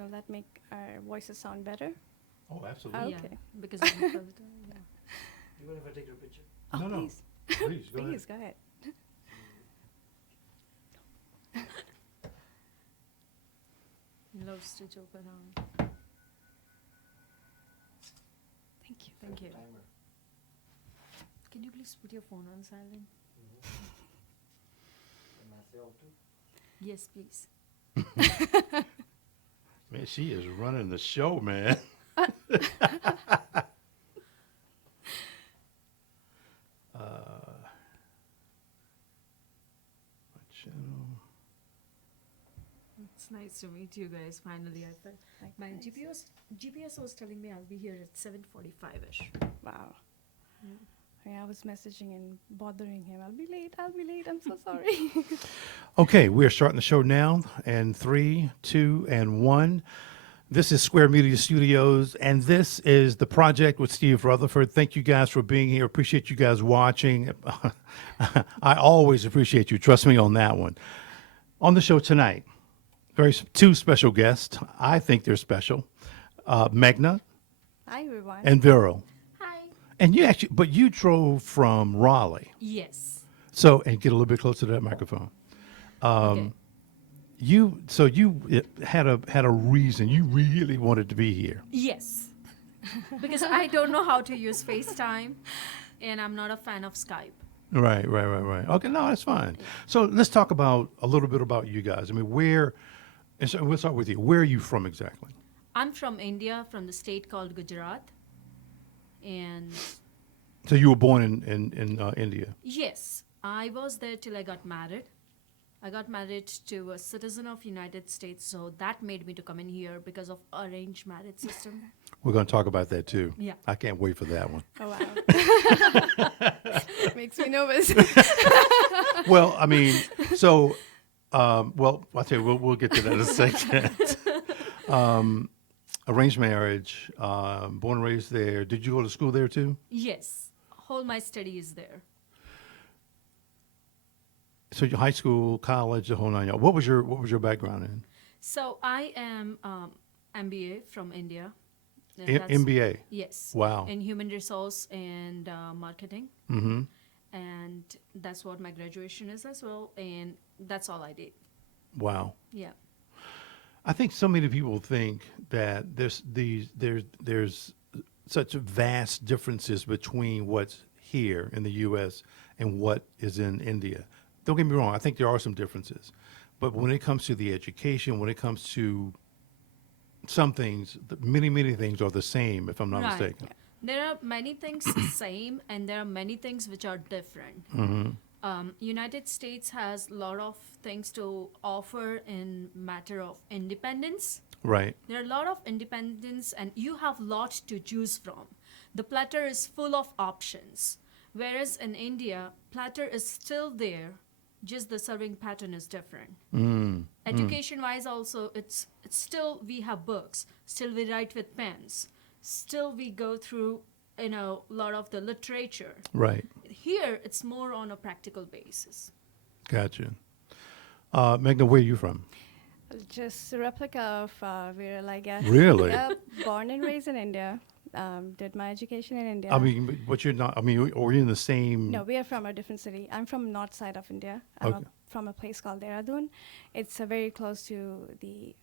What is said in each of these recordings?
Will that make our voices sound better? Oh, absolutely. Okay. Yeah, because of the filter. Yeah. You want if I take your picture? Oh, No, no. please. Please, go ahead. Please, go ahead. Loves to joke around. Thank you. Thank you. Timer. Can you please put your phone on silent? Can I say all too? Yes, please. Man, she is running the show, man. My channel. It's nice to meet you guys. Finally, I felt my Likewise. GPS was telling me I'll be here at 7:45ish. Wow. Mm. Yeah, I was messaging and bothering him. I'll be late. I'm so sorry. Okay, we are starting the show now. And 3, 2, and 1. This is Square Media Studios, and this is The Project with Steve Rutherford. Thank you guys for being here. Appreciate you guys watching. I always appreciate you. Trust me on that one. On the show tonight, two special guests. I think they're special. Meghna Hi, everyone. and Viral. Hi. And you drove from Raleigh. Yes. So, and get a little bit closer to that microphone. Okay. You had a reason. You really wanted to be here. Yes. Because I don't know how to use FaceTime, and I'm not a fan of Skype. Right. Okay, no, that's fine. So let's talk about a little bit about you guys. I mean, and so we'll start with you. Where are you from exactly? I'm from India, from the state called Gujarat. And So you were born in India. yes, I was there till I got married. I got married to a citizen of United States, so that made me to come in here because of arranged marriage system. We're going to talk about that too. Yeah. I can't wait for that one. Oh, wow. Makes me nervous. Well, I mean, so, well, I'll tell you, we'll get to that in a second. Arranged marriage, born and raised there. Did you go to school there too? Yes, whole my study is there. So your high school, college, the whole nine yards. What was your background in? So I am MBA from India. And that's- MBA. Yes. Wow. In human resource and marketing. Mm-hmm. And that's what my graduation is as well. And that's all I did. Wow. Yeah. I think so many people think that there's such vast differences between what's here in the U.S. and what is in India. Don't get me wrong. I think there are some differences, but when it comes to the education, when it comes to some things, many things are the same. If I'm not Right. mistaken. There are many things same, and there are many things which are different. Mm-hmm. United States has a lot of things to offer in matter of independence. Right. There are a lot of independence, and you have lot to choose from. The platter is full of options, whereas in India, platter is still there, just the serving pattern is different. Education-wise, also, it's still we have books, still we write with pens, still we go through a lot of the literature. Right. Here, it's more on a practical basis. Gotcha. Meghna, where are you from? Just a replica of Viral, I guess. Really? Yeah, born and raised in India. Did my education in India. I mean, but you're not. I mean, are you in the same? No, we are from a different city. I'm from north side of India. I'm Okay. from a place called Dehradun. It's very close to the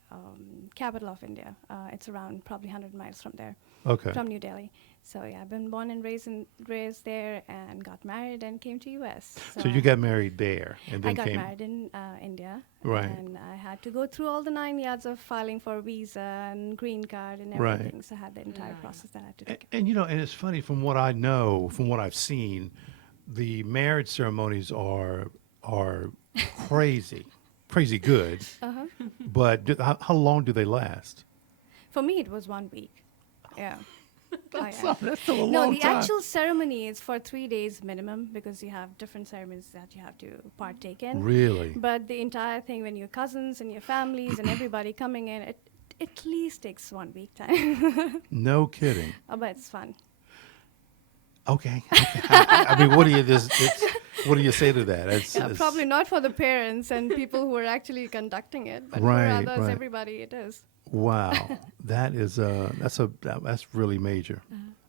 capital of India. It's around probably 100 miles from there, Okay. from New Delhi. So yeah, I've been born and raised there, and got married and came to US. So you got married there, and then I got came. married in India, Right. and I had to go through all the 9 yards of filing for visa and green card and Right. everything. So I had the entire Right. process that I had to And, take. and it's funny from what I know, from what I've seen, the marriage ceremonies are crazy good. Uh-huh. But how long do they last? For me, it was 1 week. Yeah. That's yeah. still a No, long the time. actual ceremony is for 3 days minimum because you have different ceremonies that you have to partake in. Really? But the entire thing, when your cousins and your families and everybody coming in, it at least takes 1 week time. No kidding. Oh, but it's fun. Okay. I mean, what do you say to that? It's Probably not for the parents and people who are actually conducting it, but Right, for others, right. everybody, it is. Wow, that's really major.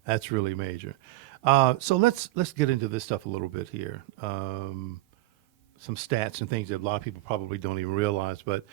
That's really major. So let's get into this stuff a little bit here. Some stats and things that a lot of people probably don't even realize, but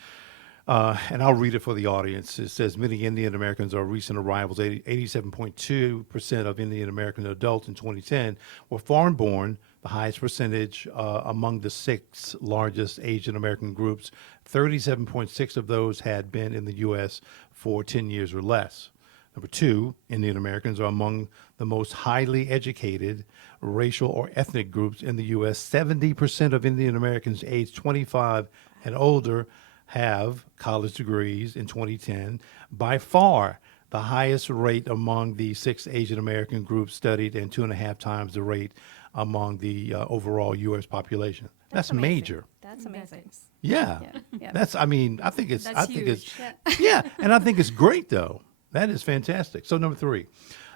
and I'll read it for the audience. It says many Indian Americans are recent arrivals. 87.2% of Indian American adults in 2010 were foreign-born, the highest percentage among the six largest Asian American groups. 37.6 of those had been in the U.S. for 10 years or less. Number two, Indian Americans are among the most highly educated racial or ethnic groups in the U.S. 70% of Indian Americans aged 25 and older have college degrees in 2010, by far the highest rate among the six Asian American groups studied and 2.5 times the rate among the overall U.S. population. That's amazing. major. That's amazing. Yeah. Yeah. I think it's, That's I think huge. it's, yeah. And I think it's great though. That is fantastic. So number three,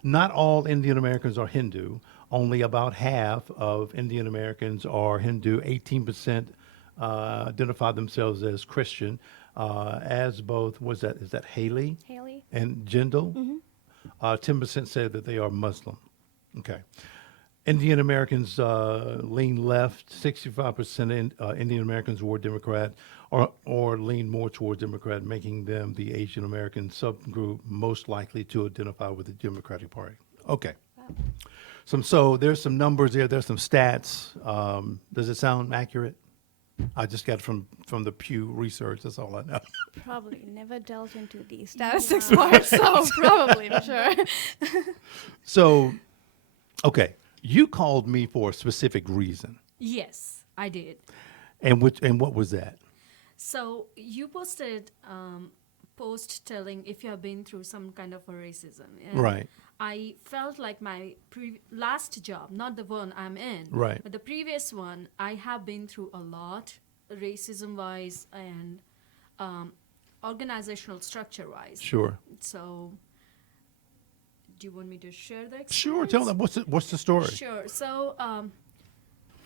not all Indian Americans are Hindu. Only about half of Indian Americans are Hindu. 18% identify themselves as Christian, as both, is that Haley Haley? and Jindal? 10% say that they are Muslim. Okay. Indian Americans lean left. 65% Indian Americans were Democrat or lean more towards Democrat, making them the Asian American subgroup most likely to identify with the Democratic Party. Okay. So there's some numbers there. There's some stats. Does it sound accurate? I just got it from the Pew Research. That's all I know. Probably never delved into the statistics part, so probably, I'm sure. So, okay, you called me for a specific reason, Yes, I did. and what was that? So you posted post telling if you have been through some kind of a racism. And Right. I felt like my last job, not the one I'm in, Right. but the previous one, I have been through a lot, racism-wise and organizational structure-wise. Sure. So, do you want me to share the experience? Sure. Tell them what's the story. Sure. So,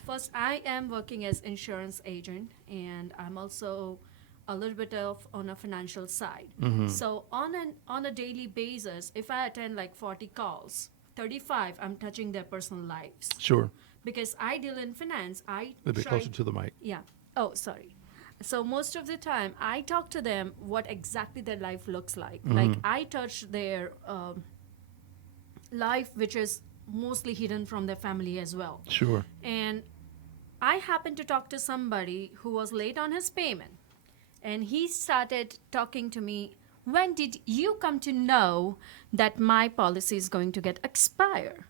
first, I am working as insurance agent, and I'm also a little bit of on a financial side. So, on a daily basis, if I attend like 40 calls, 35 I'm touching their personal lives Sure. because I deal in finance. I A little bit try. closer to the mic. Yeah. Oh, sorry. So most of the time, I talk to them what exactly their life looks like. Like I touch their life, which is mostly hidden from their family as well. Sure. And I happened to talk to somebody who was late on his payment. And he started talking to me, when did you come to know that my policy is going to get expire?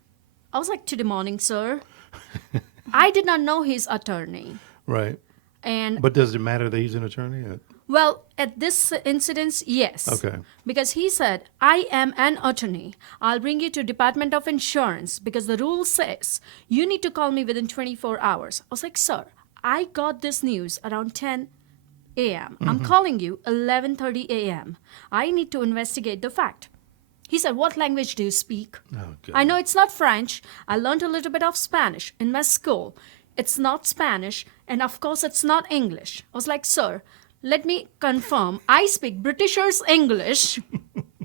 I was like, today morning, sir. I did not know his attorney. Right. And But does it matter that he's an attorney? well, at this incident, yes. Okay. Because he said, I am an attorney. I'll bring you to Department of Insurance because the rule says you need to call me within 24 hours. I was like, sir, I got this news around 10 a.m. I'm calling you 11:30 a.m. I need to investigate the fact. He said, what language do you speak? Oh, God. I know it's not French. I learned a little bit of Spanish in my school. It's not Spanish, and of course it's not English. I was like, sir, let me confirm. I speak Britishers' English,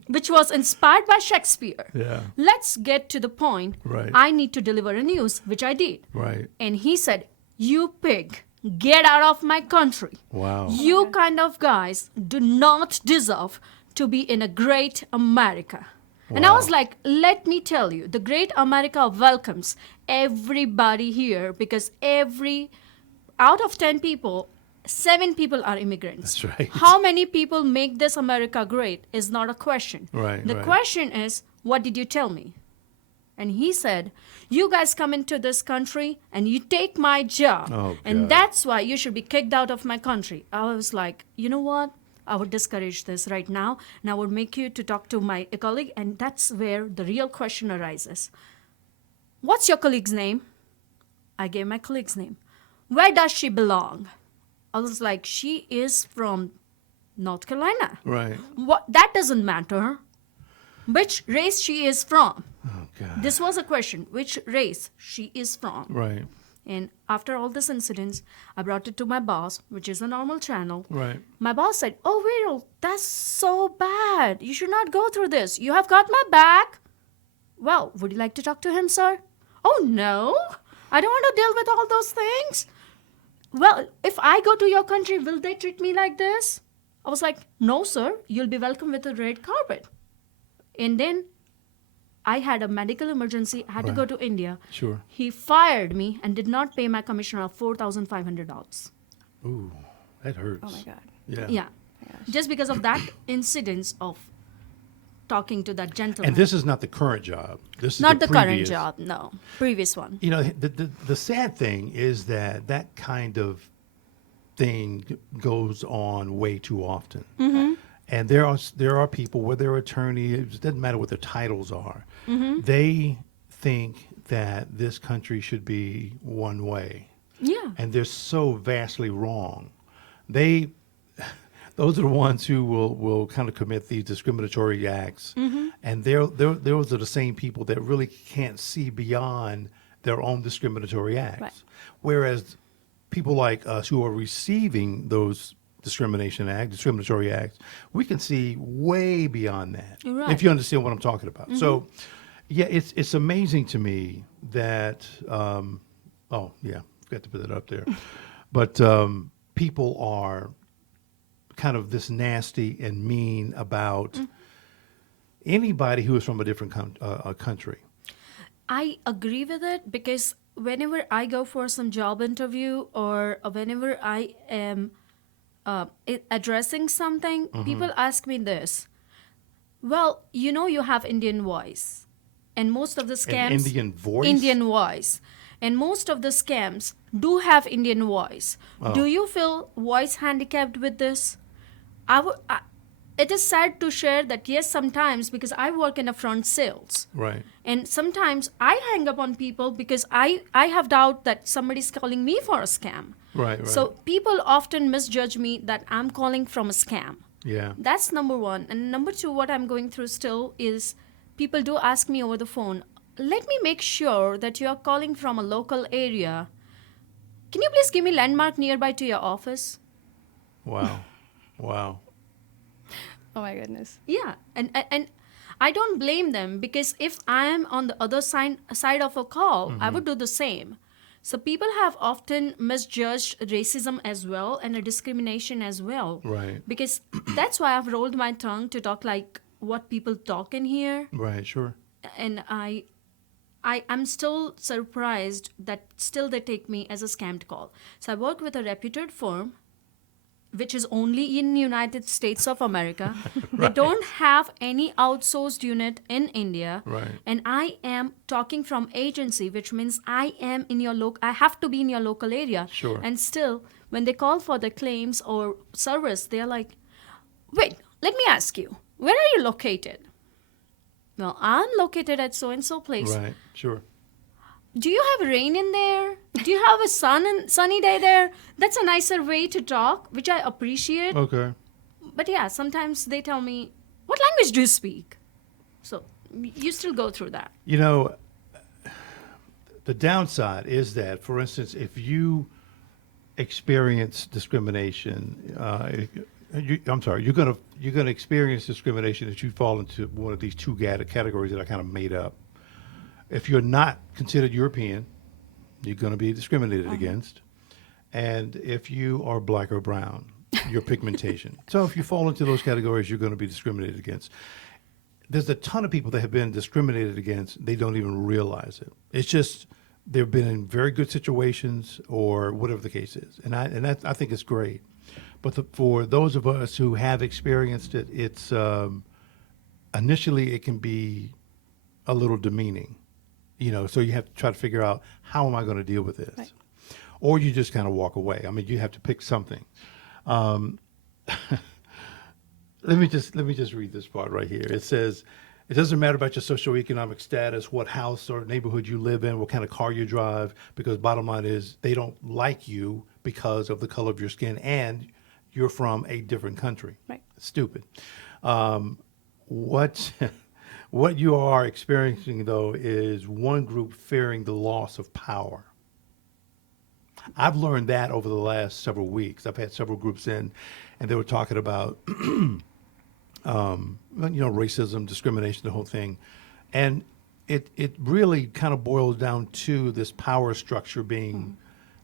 which was inspired by Shakespeare. Yeah. Let's get to the point. Right. I need to deliver a news, which I did. Right. And he said, you pig, get out of my country. Wow. You kind of guys do not deserve to be in a great America. And I Wow. was like, let me tell you, the great America welcomes everybody here because out of 10 people, 7 people are immigrants. That's right. How many people make this America great is not a question. Right, The right. question is, what did you tell me? And he said, you guys come into this country and you take my job. Oh, and God. that's why you should be kicked out of my country. I was like, you know what? I would discourage this right now. And I would make you to talk to my colleague. And that's where the real question arises. What's your colleague's name? I gave my colleague's name. Where does she belong? I was like, she is from North Carolina. Right. What? That doesn't matter. Which race she is from? Oh, God. This was a question. Which race she is from? Right. And after all this incidents, I brought it to my boss, which is a normal channel. Right. My boss said, "Oh, Viral, that's so bad. You should not go through this. You have got my back." Well, would you like to talk to him, sir? "Oh, no. I don't want to deal with all those things." "Well, if I go to your country, will they treat me like this?" I was like, "No, sir. You'll be welcome with a red carpet." And then I had a medical emergency. I had to go Right. to India. Sure. He fired me and did not pay my commissioner of $4,500. Ooh, that hurts. Oh my God. Yeah. Yeah. My gosh. Just because of that incidence of talking to that gentleman. And this is not the current job. This is Not the current previous. job, no. Previous one. You know, the sad thing is that that kind of thing goes on way too often. Mm-hmm. And there are people, whether they're attorneys, it doesn't matter what their titles are, they think that this country should be one way. Yeah. And they're so vastly wrong. They, those are the ones who will kind of commit these discriminatory acts, and those are the same people that really can't see beyond their own discriminatory acts. Right. Whereas people like us who are receiving those discriminatory acts, we can see way beyond that. Right. If you understand what I'm talking about. So, yeah, it's amazing to me that. Oh yeah, forgot to put that up there. But people are kind of this nasty and mean about anybody who is from a different country. I agree with it because whenever I go for some job interview or whenever I am addressing something, people ask me this. "Well, you know you have Indian voice. And most of the scams... An Indian voice? Indian voice. And most of the scams do have Indian voice. Oh. Do you feel voice handicapped with this?" It is sad to share that yes, sometimes because I work in a front sales. Right. And sometimes I hang up on people because I have doubt that somebody's calling me for a scam. Right. Right. So people often misjudge me that I'm calling from a scam. yeah. That's number one. And number two, what I'm going through still is people do ask me over the phone, "Let me make sure that you're calling from a local area. Can you please give me landmark nearby to your office?" Wow. Wow. Oh my goodness. Yeah, and I don't blame them because if I am on the other side of a call, I would do the same. So people have often misjudged racism as well and a discrimination as well. Right. Because that's why I've rolled my tongue to talk like what people talk in here. Right. Sure. And I'm still surprised that still they take me as a scammed call. So I work with a reputed firm which is only in United States of America. They don't have any outsourced unit in India. Right. And I am talking from agency, which means I am in your I have to be in your local area. Sure. And still, when they call for the claims or service, they're like, "Wait, let me ask you, where are you located?" "Well, I'm located at so-and-so place." Right. Sure. "Do you have rain in there? Do you have a sunny day there?" That's a nicer way to talk, which I appreciate. Okay. But yeah, sometimes they tell me, "What language do you speak?" So you still go through that. You know, the downside is that, for instance, if you experience discrimination, you're gonna experience discrimination if you fall into one of these two categories that I kind of made up. If you're not considered European, you're going to be discriminated against. And if you are black or brown, your pigmentation. So if you fall into those categories, you're going to be discriminated against. There's a ton of people that have been discriminated against. They don't even realize it. It's just they've been in very good situations or whatever the case is. And I think it's great. But for those of us who have experienced it, it's initially it can be a little demeaning. You know, so you have to try to figure out, how am I going to deal with this? Right. Or you just kind of walk away. I mean, you have to pick something. Let me just read this part right here. It says, "It doesn't matter about your socioeconomic status, what house or neighborhood you live in, what kind of car you drive, because bottom line is they don't like you because of the color of your skin and you're from a different country." Right. Stupid. What you are experiencing, though, is one group fearing the loss of power. I've learned that over the last several weeks. I've had several groups in, and they were talking about, racism, discrimination, the whole thing. And it really kind of boils down to this power structure being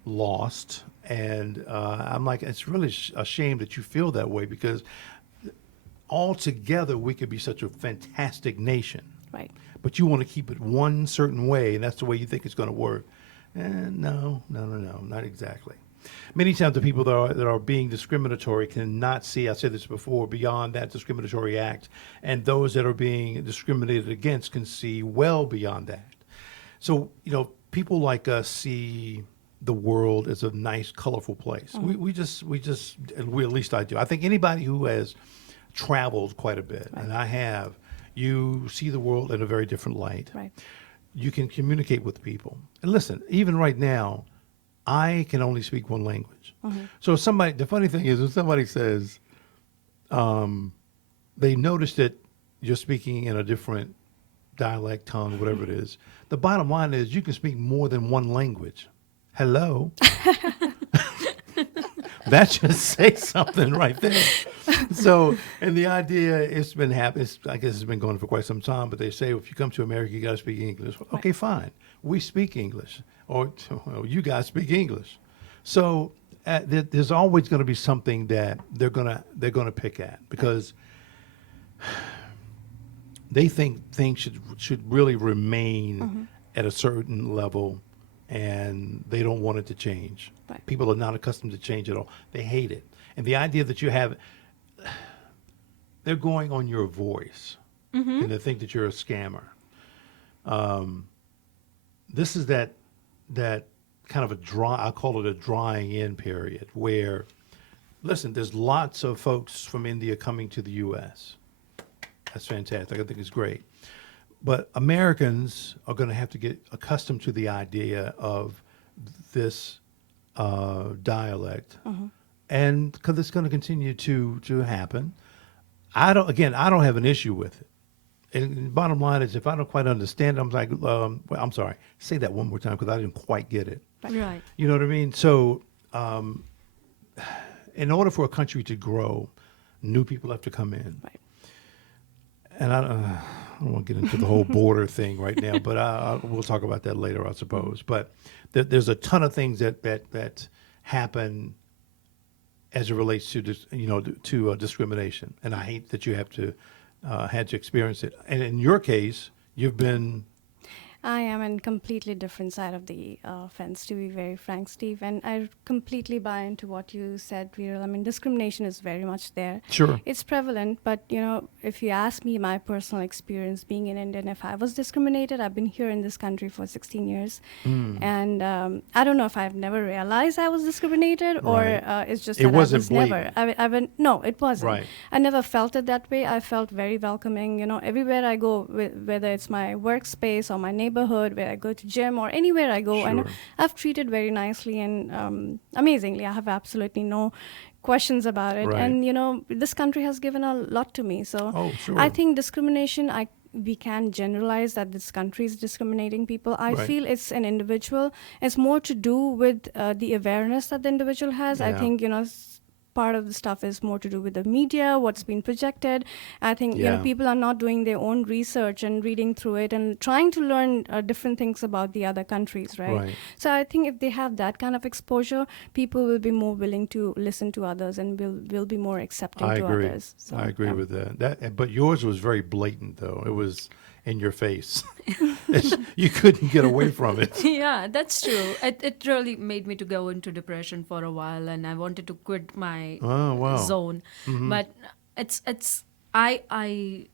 lost. And I'm like, it's really a shame that you feel that way, because altogether we could be such a fantastic nation. Right. But you want to keep it one certain way, and that's the way you think it's going to work. No, not exactly. Many times the people that are being discriminatory cannot see, I said this before, beyond that discriminatory act, and those that are being discriminated against can see well beyond that. So, people like us see the world as a nice, colorful place. We at least I do. I think anybody who has traveled quite a bit, and I have, you see the world in a very different light. Right. You can communicate with people. And listen, even right now, I can only speak one language. So the funny thing is, when somebody says they notice that you're speaking in a different dialect, tongue, whatever it is, the bottom line is you can speak more than one language. Hello. That should say something right there. So, and the idea, it's been happening, I guess it's been going for quite some time, but they say if you come to America, you got to speak English. Okay, fine. We speak English, or you guys speak English. So there's always going to be something that they're gonna pick at, because they think things should really remain at a certain level, and they don't want it to change. Right. People are not accustomed to change at all. They hate it. And the idea that they're going on your voice, and they think that you're a scammer. This is that kind of I call it a drying in period, where, listen, there's lots of folks from India coming to the U.S. That's fantastic. I think it's great. But Americans are going to have to get accustomed to the idea of this dialect, and because it's going to continue to happen. I don't have an issue with it. And the bottom line is, if I don't quite understand it, I'm like, I'm sorry, say that one more time, because I didn't quite get it. Right. You know what I mean? So, in order for a country to grow, new people have to come in. Right. And I don't want to get into the whole border thing right now, but we'll talk about that later, I suppose. But there's a ton of things that happen as it relates to discrimination, and I hate that you have to had to experience it. And in your case, you've been. I am in completely different side of the fence, to be very frank, Steve. And I completely buy into what you said, Viral. I mean, discrimination is very much there. Sure. It's prevalent, but, if you ask me my personal experience being in India, and if I was discriminated, I've been here in this country for 16 years. And I don't know if I've never realized I was discriminated, or Right. it's just It that wasn't I was never. blatant. No, it wasn't. Right. I never felt it that way. I felt very welcoming. Everywhere I go, whether it's my workspace or my neighborhood, where I go to gym or anywhere I go, and Sure. I've treated very nicely and amazingly. I have absolutely no questions about it. Right. And this country has given a lot to me. So Oh, sure. I think discrimination, we can generalize that this country is discriminating people. I Right. feel it's an individual. It's more to do with the awareness that the individual has. I Yeah. think part of the stuff is more to do with the media, what's been projected. I think Yeah. people are not doing their own research and reading through it and trying to learn different things about the other countries, right? Right. So I think if they have that kind of exposure, people will be more willing to listen to others and will be more accepting I to agree. others. So, I agree yeah. with that. But yours was very blatant, though. It was in your face. You couldn't get away from it. Yeah, that's true. It really made me to go into depression for a while, and I wanted to quit my Oh, wow. zone. But I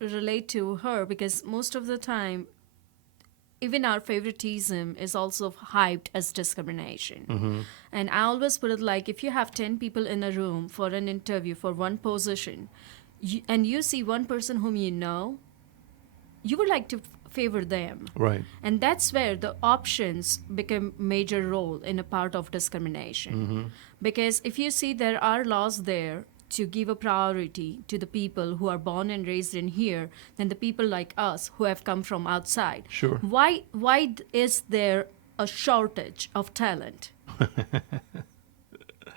relate to her, because most of the time, even our favoritism is also hyped as discrimination. And I always put it like, if you have 10 people in a room for an interview for one position, and you see one person whom you know, you would like to favor them. Right. And that's where the options become major role in a part of discrimination. Because if you see, there are laws there to give a priority to the people who are born and raised in here than the people like us who have come from outside. Sure. Why is there a shortage of talent?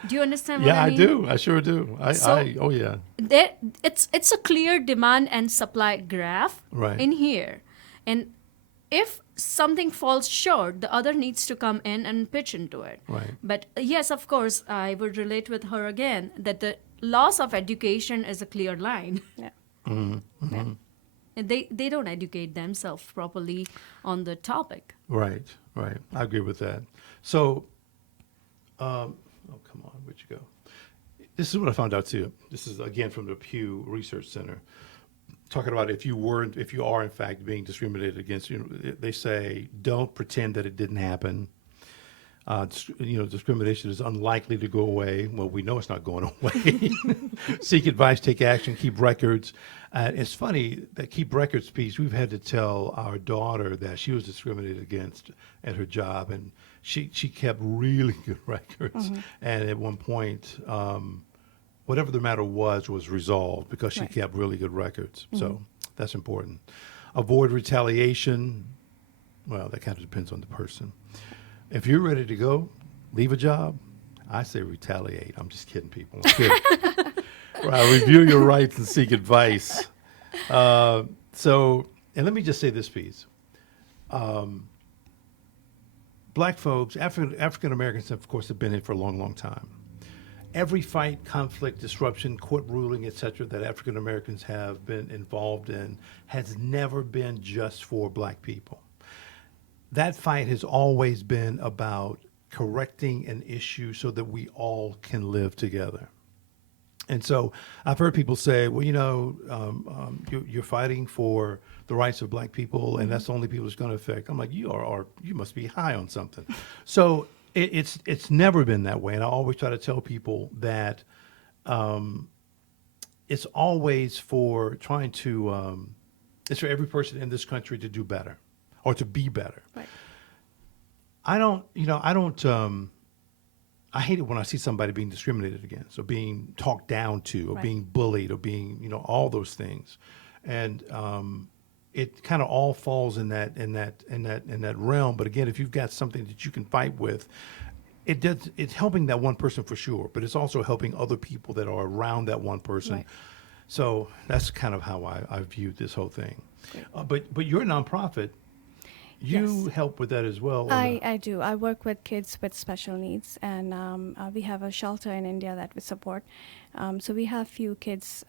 Do you understand what Yeah, I I mean? do. I sure do. So- Oh yeah. There, it's a clear demand and supply graph Right. in here, and if something falls short, the other needs to come in and pitch into it. Right. But yes, of course, I would relate with her again that the loss of education is a clear line. Yeah. Yeah. And they don't educate themselves properly on the topic. Right. Right. I agree with that. So, oh come on, where'd you go? This is what I found out too. This is again from the Pew Research Center, talking about if you are in fact being discriminated against. They say don't pretend that it didn't happen. Discrimination is unlikely to go away. Well, we know it's not going away. Seek advice, take action, keep records. It's funny that keep records piece. We've had to tell our daughter that she was discriminated against at her job, and she kept really good records. And at one point, whatever the matter was resolved because she Right. kept really good records. So that's important. Avoid retaliation. Well, that kind of depends on the person. If you're ready to go, leave a job, I say retaliate. I'm just kidding, people. I'm kidding. Right, review your rights and seek advice. And let me just say this piece. Black folks, African Americans, of course, have been in for a long, long time. Every fight, conflict, disruption, court ruling, etc., that African Americans have been involved in has never been just for black people. That fight has always been about correcting an issue so that we all can live together. And so I've heard people say, well, you're fighting for the rights of black people, and that's the only people it's going to affect. I'm like, you must be high on something. So it's never been that way. And I always try to tell people that it's always for trying to, it's for every person in this country to do better or to be better. Right. I hate it when I see somebody being discriminated against or being talked down to or Right. being bullied or being, all those things. And it kind of all falls in that realm. But again, if you've got something that you can fight with, it's helping that one person for sure, but it's also helping other people that are around that one person. Right. So that's kind of how I viewed this whole thing. Great. But you're a nonprofit. You Yes. help with that as well. or I do. I work with kids with special needs, and we have a shelter in India that we support. So we have few kids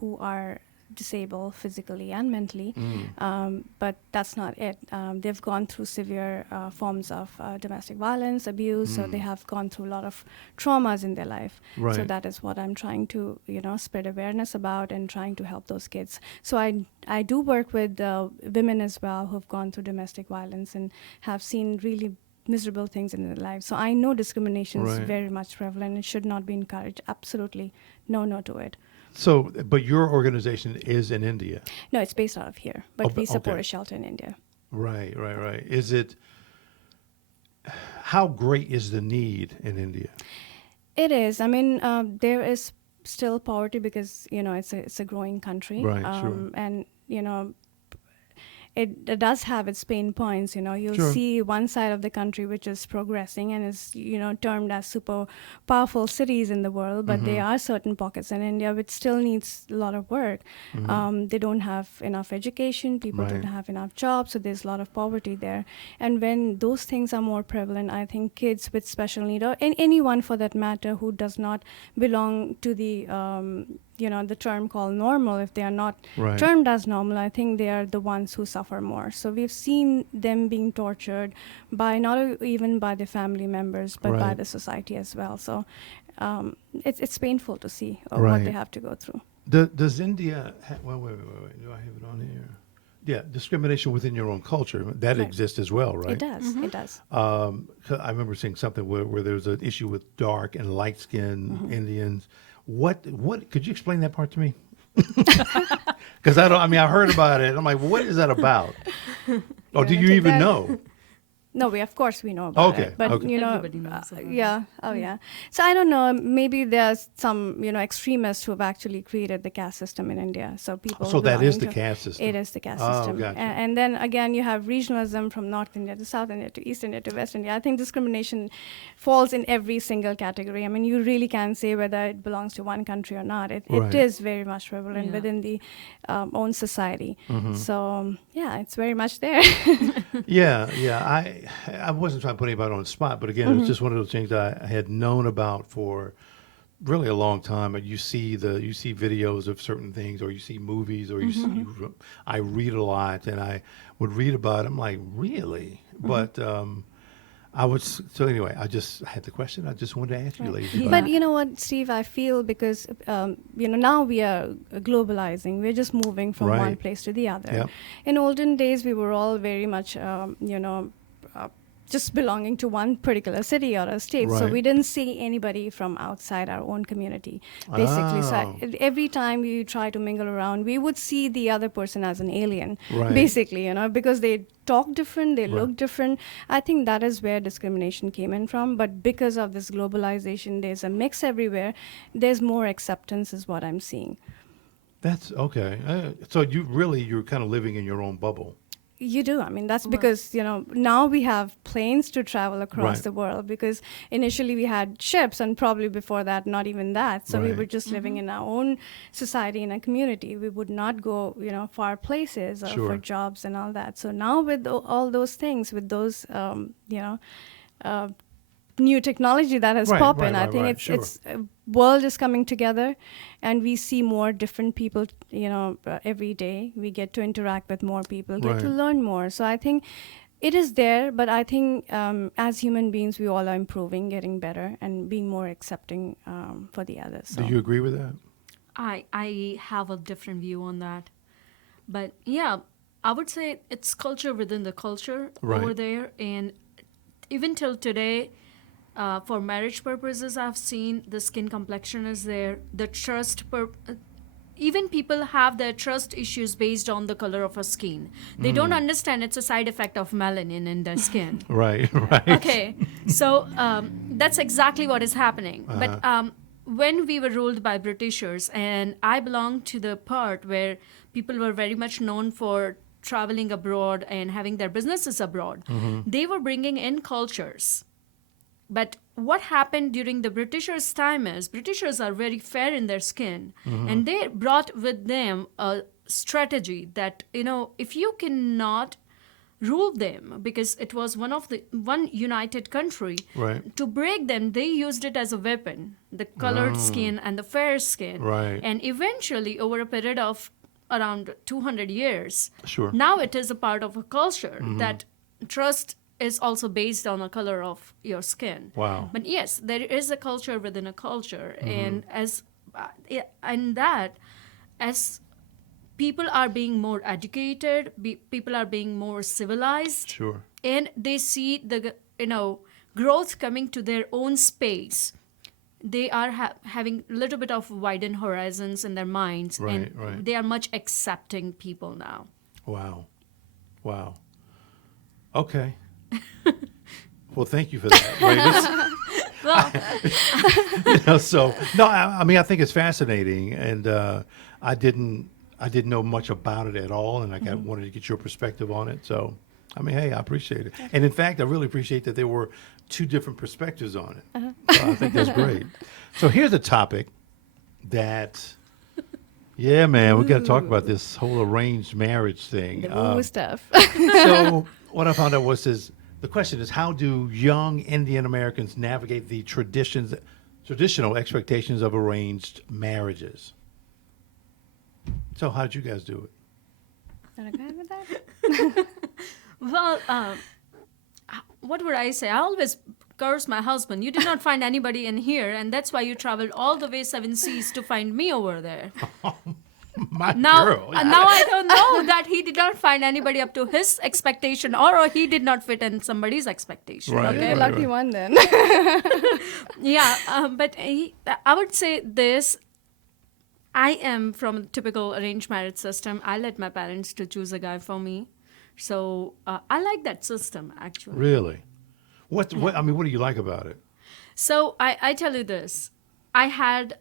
who are disabled physically and mentally, but that's not it. They've gone through severe forms of domestic violence, abuse, so they have gone through a lot of traumas in their life. So Right. that is what I'm trying to, spread awareness about and trying to help those kids. So I do work with women as well who've gone through domestic violence and have seen really miserable things in their lives. So I know discrimination is Right. very much prevalent. It should not be encouraged. Absolutely no to it. So, but your organization is in India. No, it's based out of here, but Oh, we support okay. a shelter in India. Right. How great is the need in India? It is. I mean, there is still poverty because it's a growing country, Right, sure. and it does have its pain points. You'll Sure. see one side of the country which is progressing and is termed as super powerful cities in the world, but there are certain pockets in India which still needs a lot of work. They don't have enough education, people don't Right. have enough jobs, so there's a lot of poverty there. And when those things are more prevalent, I think kids with special need, or anyone for that matter who does not belong to the the term called normal, if they are not Right. termed as normal, I think they are the ones who suffer more. So we've seen them being tortured by not even by the family members, but by Right. the society as well. So it's painful to see what Right. they have to go through. Does India? Well, wait. Do I have it on here? Yeah, discrimination within your own culture that Right. exists as well, right? It does. It does. 'Cause I remember seeing something where there was an issue with dark and light skinned Indians. What could you explain that part to me? Because I heard about it. I'm like, well, what is that about? Or do wanna you take even that? know? No, of course we know about Okay, it, but okay. Everybody knows about it. yeah, oh yeah. So I don't know. Maybe there's some extremists who have actually created the caste system in India. So people. So that is belonging the to- caste system. It is the caste Oh, system, gotcha. and then again you have regionalism from North India to South India to East India to West India. I think discrimination falls in every single category. I mean, you really can't say whether it belongs to one country or not. It Right. is very much prevalent Yeah. within the own society. Mm-hmm. So yeah, it's very much there. Yeah, yeah. I wasn't trying to put anybody on the spot, but again, it was just one of those things I had known about for really a long time. And you see videos of certain things, or you see movies, or I read a lot, and I would read about it. I'm like, really? But so anyway, I had the question. I just wanted to ask you, ladies. about But it. you know what, Steve? I feel because now we are globalizing. We're just moving from one Right. place to the other. Yep. In olden days, we were all very much, just belonging to one particular city or a state. So Right. we didn't see anybody from outside our own community, basically. So Oh. every time we try to mingle around, we would see the other person as an alien, Right. basically, because they talk different, they Right. look different. I think that is where discrimination came in from. But because of this globalization, there's a mix everywhere. There's more acceptance, is what I'm seeing. That's okay. So you're kind of living in your own bubble. You do. I mean, that's because, now we have planes to travel across Right. the world, because initially we had ships, and probably before that, not even that. So we Right. were just living in our own society, in a community. We would not go, far places or Sure. for jobs and all that. So now with all those things, with those, new technology that has Right, popped right, in, I right, think right, it's sure. world is coming together, and we see more different people, every day. We get to interact with more people, get to Right. learn more. So I think it is there, but I think as human beings, we all are improving, getting better, and being more accepting for the others. So. Do you agree with that? I have a different view on that. But yeah, I would say it's culture within the culture Right. over there. And even till today, for marriage purposes, I've seen the skin complexion is there. The even people have their trust issues based on the color of a skin. They don't understand it's a side effect of melanin in their skin. Right, right. Okay, so that's exactly what is happening. But when we were ruled by Britishers, and I belong to the part where people were very much known for traveling abroad and having their businesses abroad, they were bringing in cultures. But what happened during the Britishers' time is Britishers are very fair in their skin, and they brought with them a strategy that, if you cannot rule them, because it was one united country, Right. to break them, they used it as a weapon, the colored skin and the fair skin. Right. And eventually, over a period of around 200 years, Sure. now it is a part of a culture that trust is also based on the color of your skin. Wow. But yes, there is a culture within a culture, and as people are being more educated, people are being more civilized, Sure. and they see the growth coming to their own space. They are having a little bit of widened horizons in their minds, Right, and right. they are much accepting people now. Wow. Wow. Okay. Well, thank you for that. Right? Well, So no, I mean, I think it's fascinating, and I didn't know much about it at all, and I wanted to get your perspective on it. So, I mean, hey, I appreciate it, and in fact, I really appreciate that there were two different perspectives on it. So I think that's great. So here's a topic that, yeah, man, we got to talk about this whole arranged marriage thing. The woo stuff. So what I found out was the question is, how do young Indian Americans navigate the traditional expectations of arranged marriages? So how did you guys do it? Not agree with that? well, what would I say? I always curse my husband. You did not find anybody in here, and that's why you traveled all the way 7 seas to find me over there. My Now, girl. now I don't know that he did not find anybody up to his expectation, or he did not fit in somebody's expectation. Right, Okay, You're the right, lucky right. one then. yeah, but I would say this. I am from a typical arranged marriage system. I let my parents to choose a guy for me. So I like that system actually. Really? What? I mean, what do you like about it? So I tell you this. I had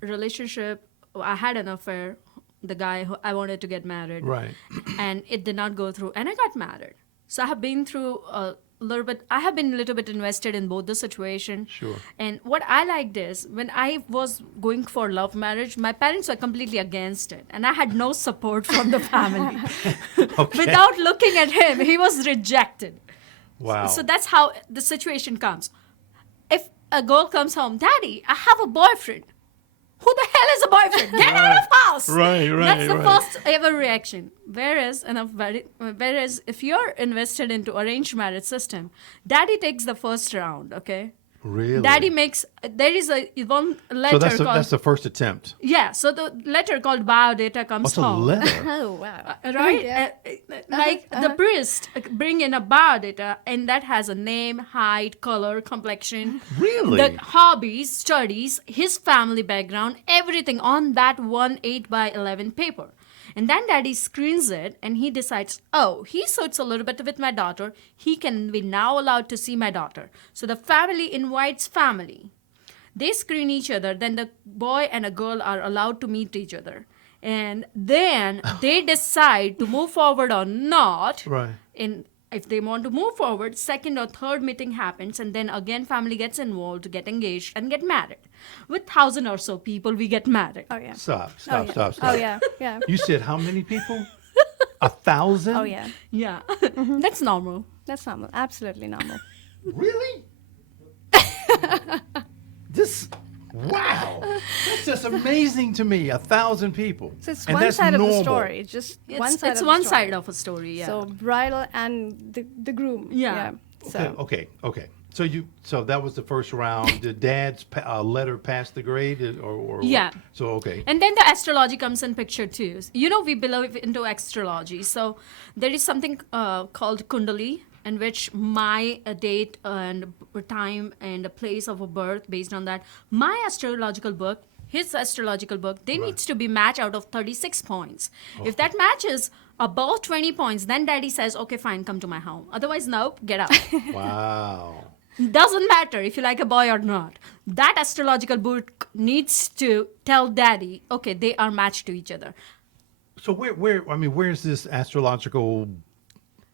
relationship. I had an affair. The guy who I wanted to get married, Right. and it did not go through, and I got married. So I have been through a little bit. I have been a little bit invested in both the situation. Sure. And what I liked is when I was going for love marriage, my parents were completely against it, and I had no support from the family. Okay. Without looking at him, he was rejected. Wow. So that's how the situation comes. If a girl comes home, Daddy, I have a boyfriend. Who the hell is a boyfriend? Get out of house! Right, right, That's the right. first ever reaction. Whereas if you're invested into arranged marriage system, Daddy takes the first round. Okay. Really? Daddy makes. There is a one letter So called. that's the first attempt. Yeah. So the letter called biodata comes What's a home. letter? Oh, wow. Right? Yeah. Like the priest bring in a biodata, and that has a name, height, color, complexion, Really? the hobbies, studies, his family background, everything on that one 8 by 11 paper. And then Daddy screens it, and he decides, oh, he suits a little bit with my daughter. He can be now allowed to see my daughter. So the family invites family. They screen each other. Then the boy and a girl are allowed to meet each other. And then they decide to move forward or not. Right. And if they want to move forward, second or third meeting happens, and then again family gets involved to get engaged and get married. With 1,000 or so people, we get married. Oh, yeah. Stop. Oh, yeah. Stop. Oh, yeah. Yeah. You said how many people? 1,000? Oh, yeah. Yeah, that's normal. That's normal. Absolutely normal. Really? Wow. That's just amazing to me. 1,000 people. So it's And one that's side of the normal. story. It's just one side It's of one the story. side of a story, yeah. So bridal and the groom. Yeah. So Okay. So that was the first round. Did Dad's letter pass the grade, or Yeah. So okay. And then the astrology comes in picture too. You know, we believe into astrology. So there is something called Kundali, in which my date and time and the place of a birth, based on that, my astrological book, his astrological book, they needs to be matched out of 36 points. If that matches above 20 points, then Daddy says, okay, fine, come to my home. Otherwise, nope, get out. Wow. Doesn't matter if you like a boy or not. That astrological book needs to tell Daddy, okay, they are matched to each other. So where's this astrological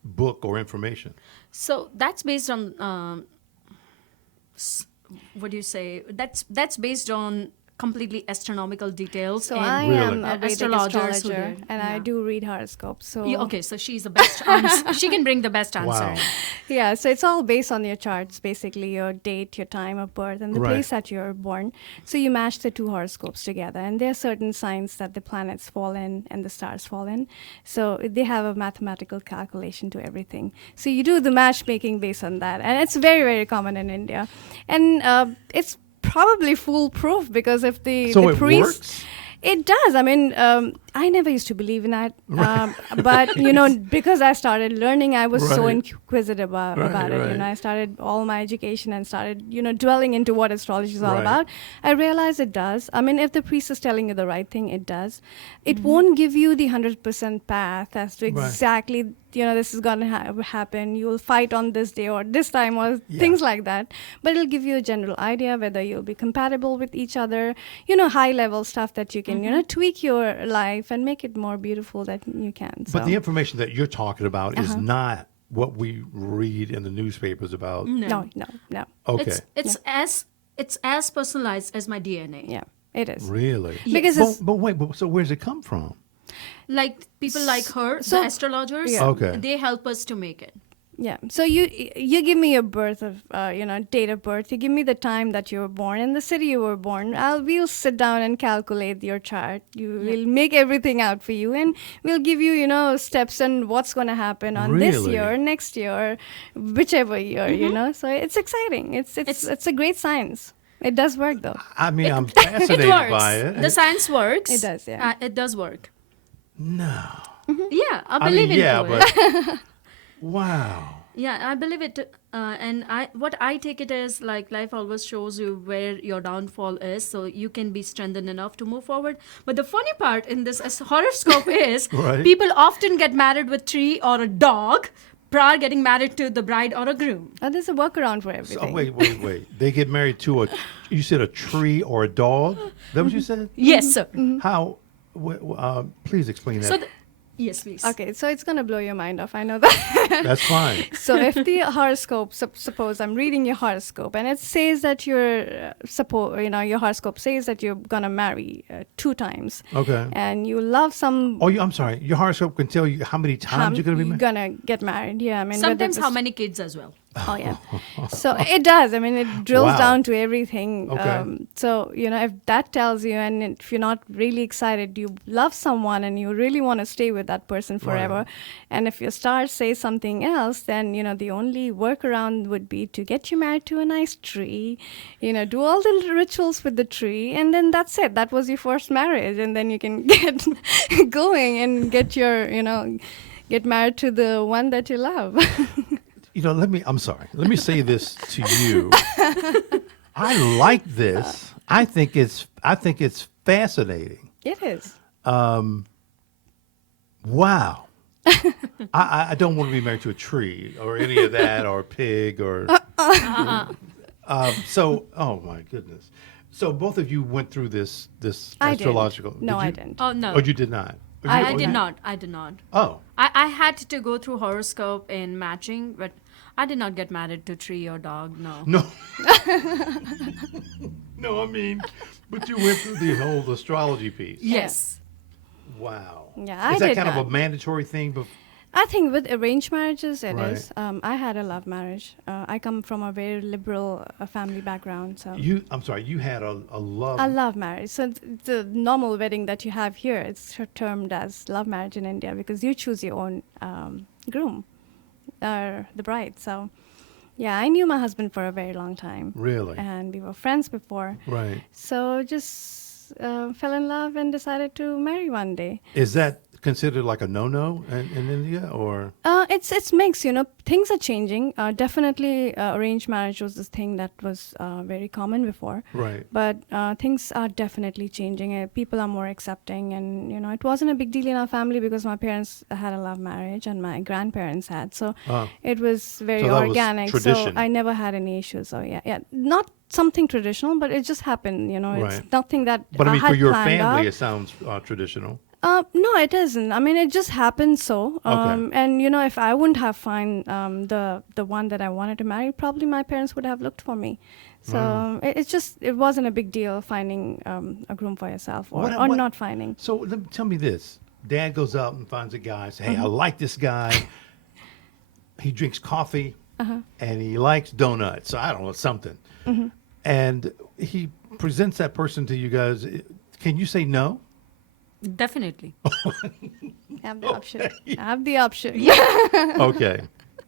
book or information? So that's based on what do you say? That's based on completely astronomical details. So and I Really? am a Vedic Astrologers who astrologer, did, and I yeah. do read horoscopes. So Okay, so she's the best answer. She can bring the best answer. Wow. yeah, so it's all based on your charts, basically your date, your time of birth, and the Right. place that you're born. So you match the two horoscopes together, and there are certain signs that the planets fall in and the stars fall in. So they have a mathematical calculation to everything. So you do the matchmaking based on that, and it's very, very common in India, and it's probably foolproof because if the So the it priest. works? It does. I mean, I never used to believe in that. But, because I started learning, I was so Right. inquisitive about it. Right. I started all my education and started, dwelling into what astrology is all Right. about. I realized it does. I mean, if the priest is telling you the right thing, it does. It won't give you the 100% path as to Right. exactly, this is going to happen. You'll fight on this day or this time or Yeah. things like that. But it'll give you a general idea whether you'll be compatible with each other, high level stuff that you can, tweak your life and make it more beautiful that you can. So. But the information that you're talking about is not what we read in the newspapers about. No. Okay. It's as personalized as my DNA. Yeah, it is. Really? Because it's- but wait, so where's it come from? Like people like her, So- the astrologers, Yeah. Okay. they help us to make it. Yeah. So you give me your birth of date of birth. You give me the time that you were born and the city you were born. We'll sit down and calculate your chart. We'll make everything out for you, and we'll give you steps and what's going to happen on this Really? year, next year, whichever year. So it's exciting. It's a great science. It does work though. I mean, I'm It fascinated works. by it. The science works. It does, yeah. It does work. No. Yeah, I I believe mean, yeah, into it. but wow. Yeah, I believe it. And what I take it is like life always shows you where your downfall is, so you can be strengthened enough to move forward. But the funny part in this horoscope is Right. people often get married with tree or a dog prior getting married to the bride or a groom. There's a workaround for So, everything. wait. They get married to you said a tree or a dog? Is that what you said? Yes, sir. How? Please explain that. So, yes, please. Okay, so it's going to blow your mind off. I know that. That's fine. So if the horoscope, suppose I'm reading your horoscope and it says that your horoscope says that you're going to marry 2 times. Okay. And you love some... I'm sorry. Your horoscope can tell you how many times you're going to be married? You're going to get married, yeah. I mean, whether Sometimes how it's- many kids as well. Oh, yeah. So it does. I mean, it drills Wow. down to everything. Okay. So, if that tells you, and if you're not really excited, you love someone and you really want to stay with that person forever. Right. And if your stars say something else, then, the only workaround would be to get you married to a nice tree, do all the rituals with the tree. And then that's it. That was your first marriage. And then you can get going and get get married to the one that you love. I'm sorry. Let me say this to you. I like this. I think it's fascinating. It is. Wow. I don't want to be married to a tree or any of that or a pig or. Oh my goodness. So both of you went through this I didn't. astrological. No, Did I you? didn't. Oh, no. Oh, you did not. I did not. I did not. Oh. I had to go through horoscope in matching, but I did not get married to tree or dog. No. No. No, I mean, but you went through the whole astrology piece. Yes. Wow. Yeah, I Is that did kind of that. a mandatory thing? I think with arranged marriages, it Right. is. I had a love marriage. I come from a very liberal family background, so I'm sorry, you had a love. a love marriage. So the normal wedding that you have here, it's termed as love marriage in India because you choose your own groom or the bride. So, yeah, I knew my husband for a very long time. Really? And we were friends before. Right. So just fell in love and decided to marry one day. Is that considered like a no-no in India or? It's mixed, things are changing. Definitely arranged marriage was this thing that was very common before. Right. But things are definitely changing. People are more accepting, and it wasn't a big deal in our family because my parents had a love marriage and my grandparents had. So it was very So that was organic. tradition. So I never had any issues. So yeah, not something traditional, but it just happened. It's Right. nothing that But I mean, had for your planned family, out. it sounds traditional. No, it isn't. I mean, it just happened so. Okay. And if I wouldn't have found the one that I wanted to marry, probably my parents would have looked for me. So it wasn't a big deal finding a groom for yourself or What- not finding. So tell me this: Dad goes out and finds a guy. Say, hey, I like this guy. He drinks coffee and he likes donuts. I don't know, something. And he presents that person to you guys. Can you say no? Definitely. Have the option. Have the option. Okay.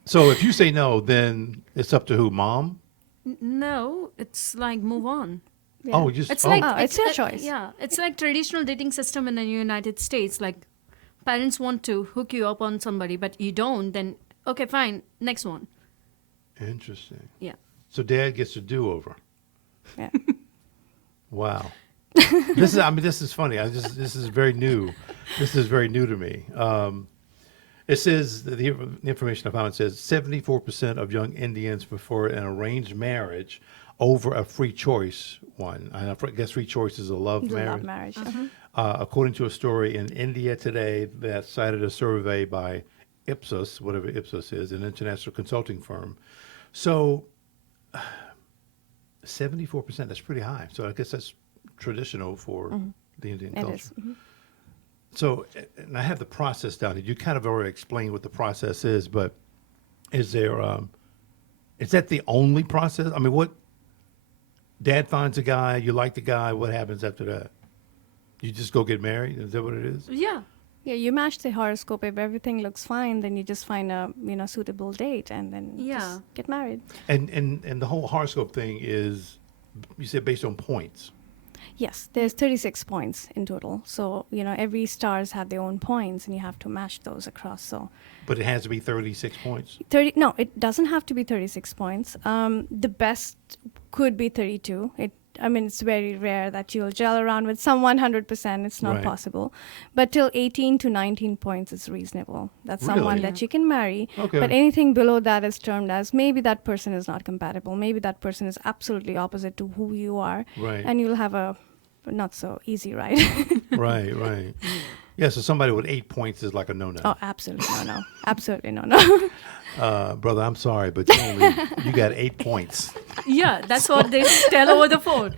So if you say no, then it's up to who? Mom? No, it's like move on. Yeah. Oh, just It's like it's your choice. Yeah, it's like traditional dating system in the United States. Like parents want to hook you up on somebody, but you don't. Then okay, fine, next one. Interesting. Yeah. So Dad gets a do-over. Yeah. Wow. This is funny. This is very new. This is very new to me. It says the information I found says 74% of young Indians prefer an arranged marriage over a free choice one. I guess free choice is a love The marriage. love marriage. According to a story in India Today that cited a survey by Ipsos, whatever Ipsos is, an international consulting firm. So 74%, that's pretty high. So I guess that's traditional for the Indian It culture. is. So, and I have the process down here. You kind of already explained what the process is, but is there, is that the only process? I mean, what, Dad finds a guy, you like the guy, what happens after that? You just go get married? Is that what it is? Yeah. Yeah, you match the horoscope. If everything looks fine, then you just find a suitable date and then Yeah. just get married. And the whole horoscope thing is, you said based on points. Yes, there's 36 points in total. So, every stars have their own points and you have to match those across. So, But it has to be 36 points. no, it doesn't have to be 36 points. The best could be 32. It's very rare that you'll gel around with someone 100%. It's not Right. possible. But till 18 to 19 points is reasonable. That's someone Really? that you can marry. Okay. But anything below that is termed as maybe that person is not compatible. Maybe that person is absolutely opposite to who you are. Right. And you'll have a not so easy ride. Right. Yeah, so somebody with 8 points is like a no-no. Oh, absolutely no. Absolutely no. Brother, I'm sorry, but you got 8 points. Yeah, that's what they tell over the phone.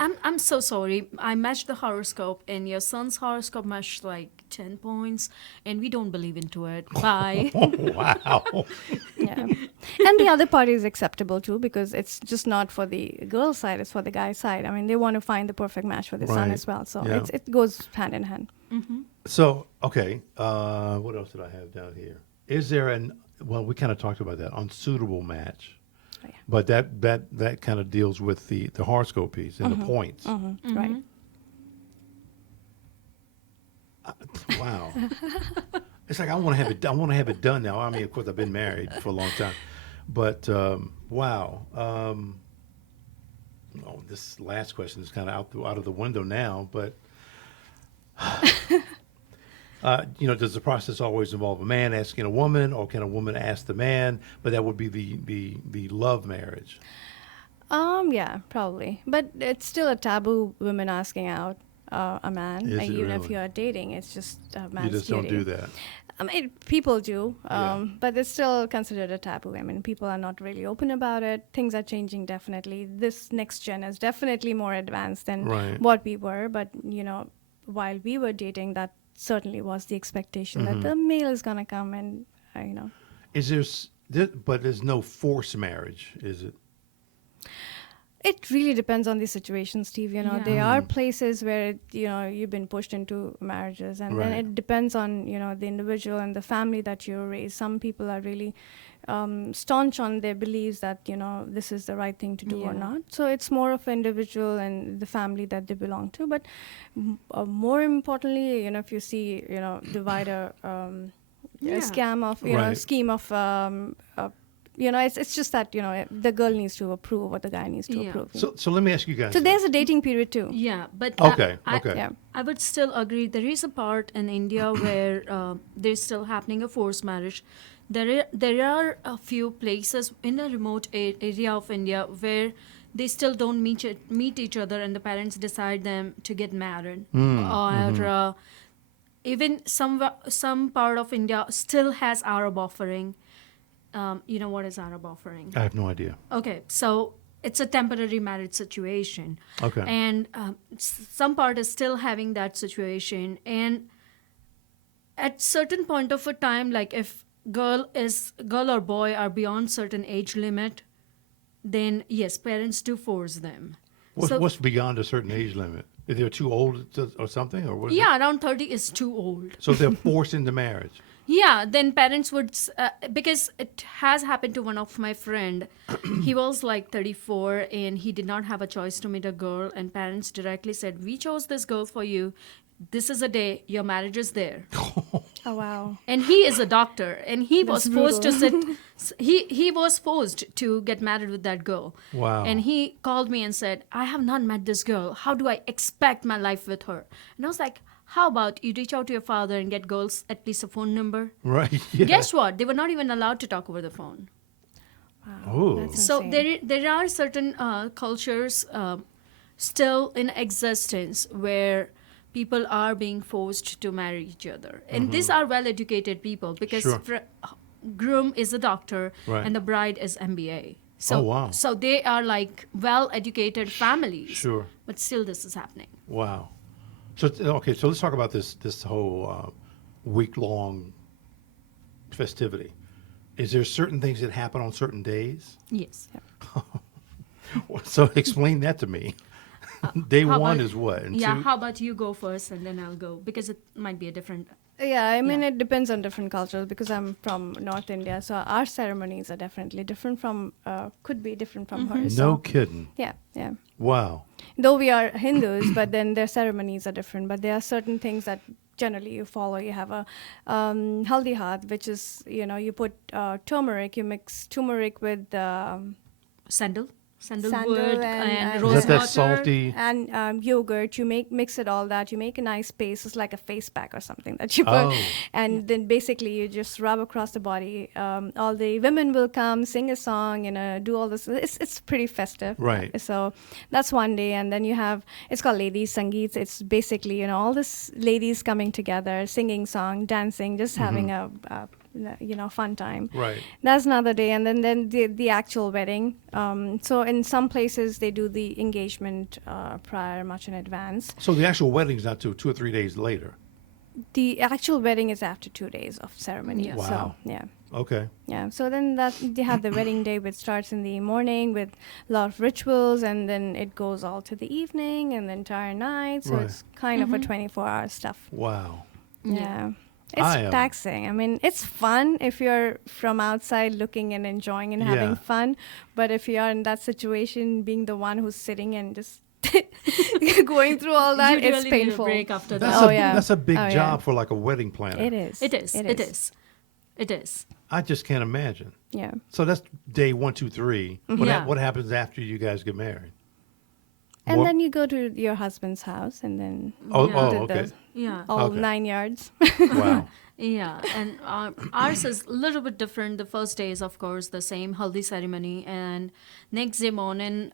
I'm so sorry. I matched the horoscope, and your son's horoscope matched like 10 points, and we don't believe into it. Bye. Oh, wow. Yeah. And the other party is acceptable too, because it's just not for the girl side, it's for the guy side. They want to find the perfect match for the son Right. as well. So Yeah. it goes hand in hand. So, okay, what else did I have down here? Is there well, we kind of talked about that, unsuitable match. Oh, yeah. But that kind of deals with the horoscope piece and the points. Right. Wow. It's like I want to have it done now. Of course, I've been married for a long time, but wow. This last question is kind of out of the window now. But does the process always involve a man asking a woman, or can a woman ask the man? But that would be the love marriage. Yeah, probably. But it's still a taboo, women asking out a man. Is it Even if really? you're dating, it's just a man's You just duty. don't do that. People do, Yeah. but it's still considered a taboo. People are not really open about it. Things are changing definitely. This next gen is definitely more advanced than Right. what we were. But, while we were dating, that certainly was the expectation that the male is going to come and, Is but there's no forced marriage, is it? It really depends on the situation, Steve. Yeah. There are places where, you've been pushed into marriages, and then Right. it depends on, the individual and the family that you raise. Some people are really staunch on their beliefs that, this is the right thing to do or Yeah. not. So it's more of an individual and the family that they belong to. But more importantly, if you see, the wider Yeah. scam of, Right. scheme of it's just that the girl needs to approve or the guy needs to Yeah. approve. So let me ask you guys. So there's a dating period too. Yeah, but Okay, I, okay. Yeah. I would still agree. There is a part in India where there's still happening a forced marriage. There are a few places in a remote area of India where they still don't meet each other, and the parents decide them to get married, or even some part of India still has Arab offering. You know what is Arab offering? I have no idea. Okay, so it's a temporary marriage situation. Okay. And some part is still having that situation. And at certain point of a time, like if girl or boy are beyond certain age limit, then yes, parents do force them. What's beyond a certain age limit? If they're too old or something, or what is Yeah, around 30 is too old. it? So they're forced into marriage. Yeah, then parents would, because it has happened to one of my friend. He was like 34 and he did not have a choice to meet a girl, and parents directly said, we chose this girl for you. This is a day, your marriage is there. Oh wow. And he is a doctor, and he was That's forced to sit. brutal. He was forced to get married with that girl. Wow. And he called me and said, I have not met this girl. How do I expect my life with her? And I was like, how about you reach out to your father and get girls at least a phone number? Right. Yeah. Guess what? They were not even allowed to talk over the phone. Wow. Ooh. That's So insane. there are certain cultures still in existence where people are being forced to marry each other, and these are well-educated people because Sure. groom is a doctor Right. and the bride is MBA. So, Oh, wow. So they are like well-educated families. Sure. But still, this is happening. Wow. So okay, so let's talk about this whole week-long festivity. Is there certain things that happen on certain days? Yes. So explain that to me. Day How one about- is what? And Yeah. two? How about you go first and then I'll go, because it might be a different Yeah, I mean, Yeah. it depends on different cultures because I'm from North India, so our ceremonies are definitely different from, could be different from hers. No So, kidding. yeah, yeah. Wow. Though we are Hindus, but then their ceremonies are different. But there are certain things that generally you follow. You have a haldi haat, which is, you put turmeric, you mix turmeric with Sandalwood and and Is rose that water. salty? and yogurt. You mix it all that. You make a nice paste. It's like a face pack or something that you put, Oh, and then basically you just rub across the body. All the women will come, sing a song, do all this. It's pretty festive. Right. So that's one day, and then you have it's called ladies sangeets. It's basically all this ladies coming together, singing song, dancing, just having a fun time. right. That's another day, and then the actual wedding. So in some places they do the engagement prior, much in advance. So the actual wedding's not till 2 or 3 days later. The actual wedding is after 2 days of ceremony. Yeah. Wow. So yeah. Okay. Yeah, so then they have the wedding day, which starts in the morning with a lot of rituals, and then it goes all to the evening and the entire night. So Right. it's kind of a 24-hour stuff. Wow. Yeah. I It's am- taxing. I mean, it's fun if you're from outside looking and enjoying and having Yeah. fun. But if you're in that situation, being the one who's sitting and just going through all that, You it's really need a painful. break after That's that. that's a big Oh, yeah. job for like a wedding planner. It is. It is. It is. It is. I just can't imagine. Yeah. So that's day 1, 2, 3. Yeah. What happens after you guys get married? And More- then you go to your husband's house and then Oh, Yeah. oh, the- okay. Yeah. all Okay. 9 yards. Wow. Yeah, and ours is a little bit different. The first day is, of course, the same haldi ceremony, and next day morning,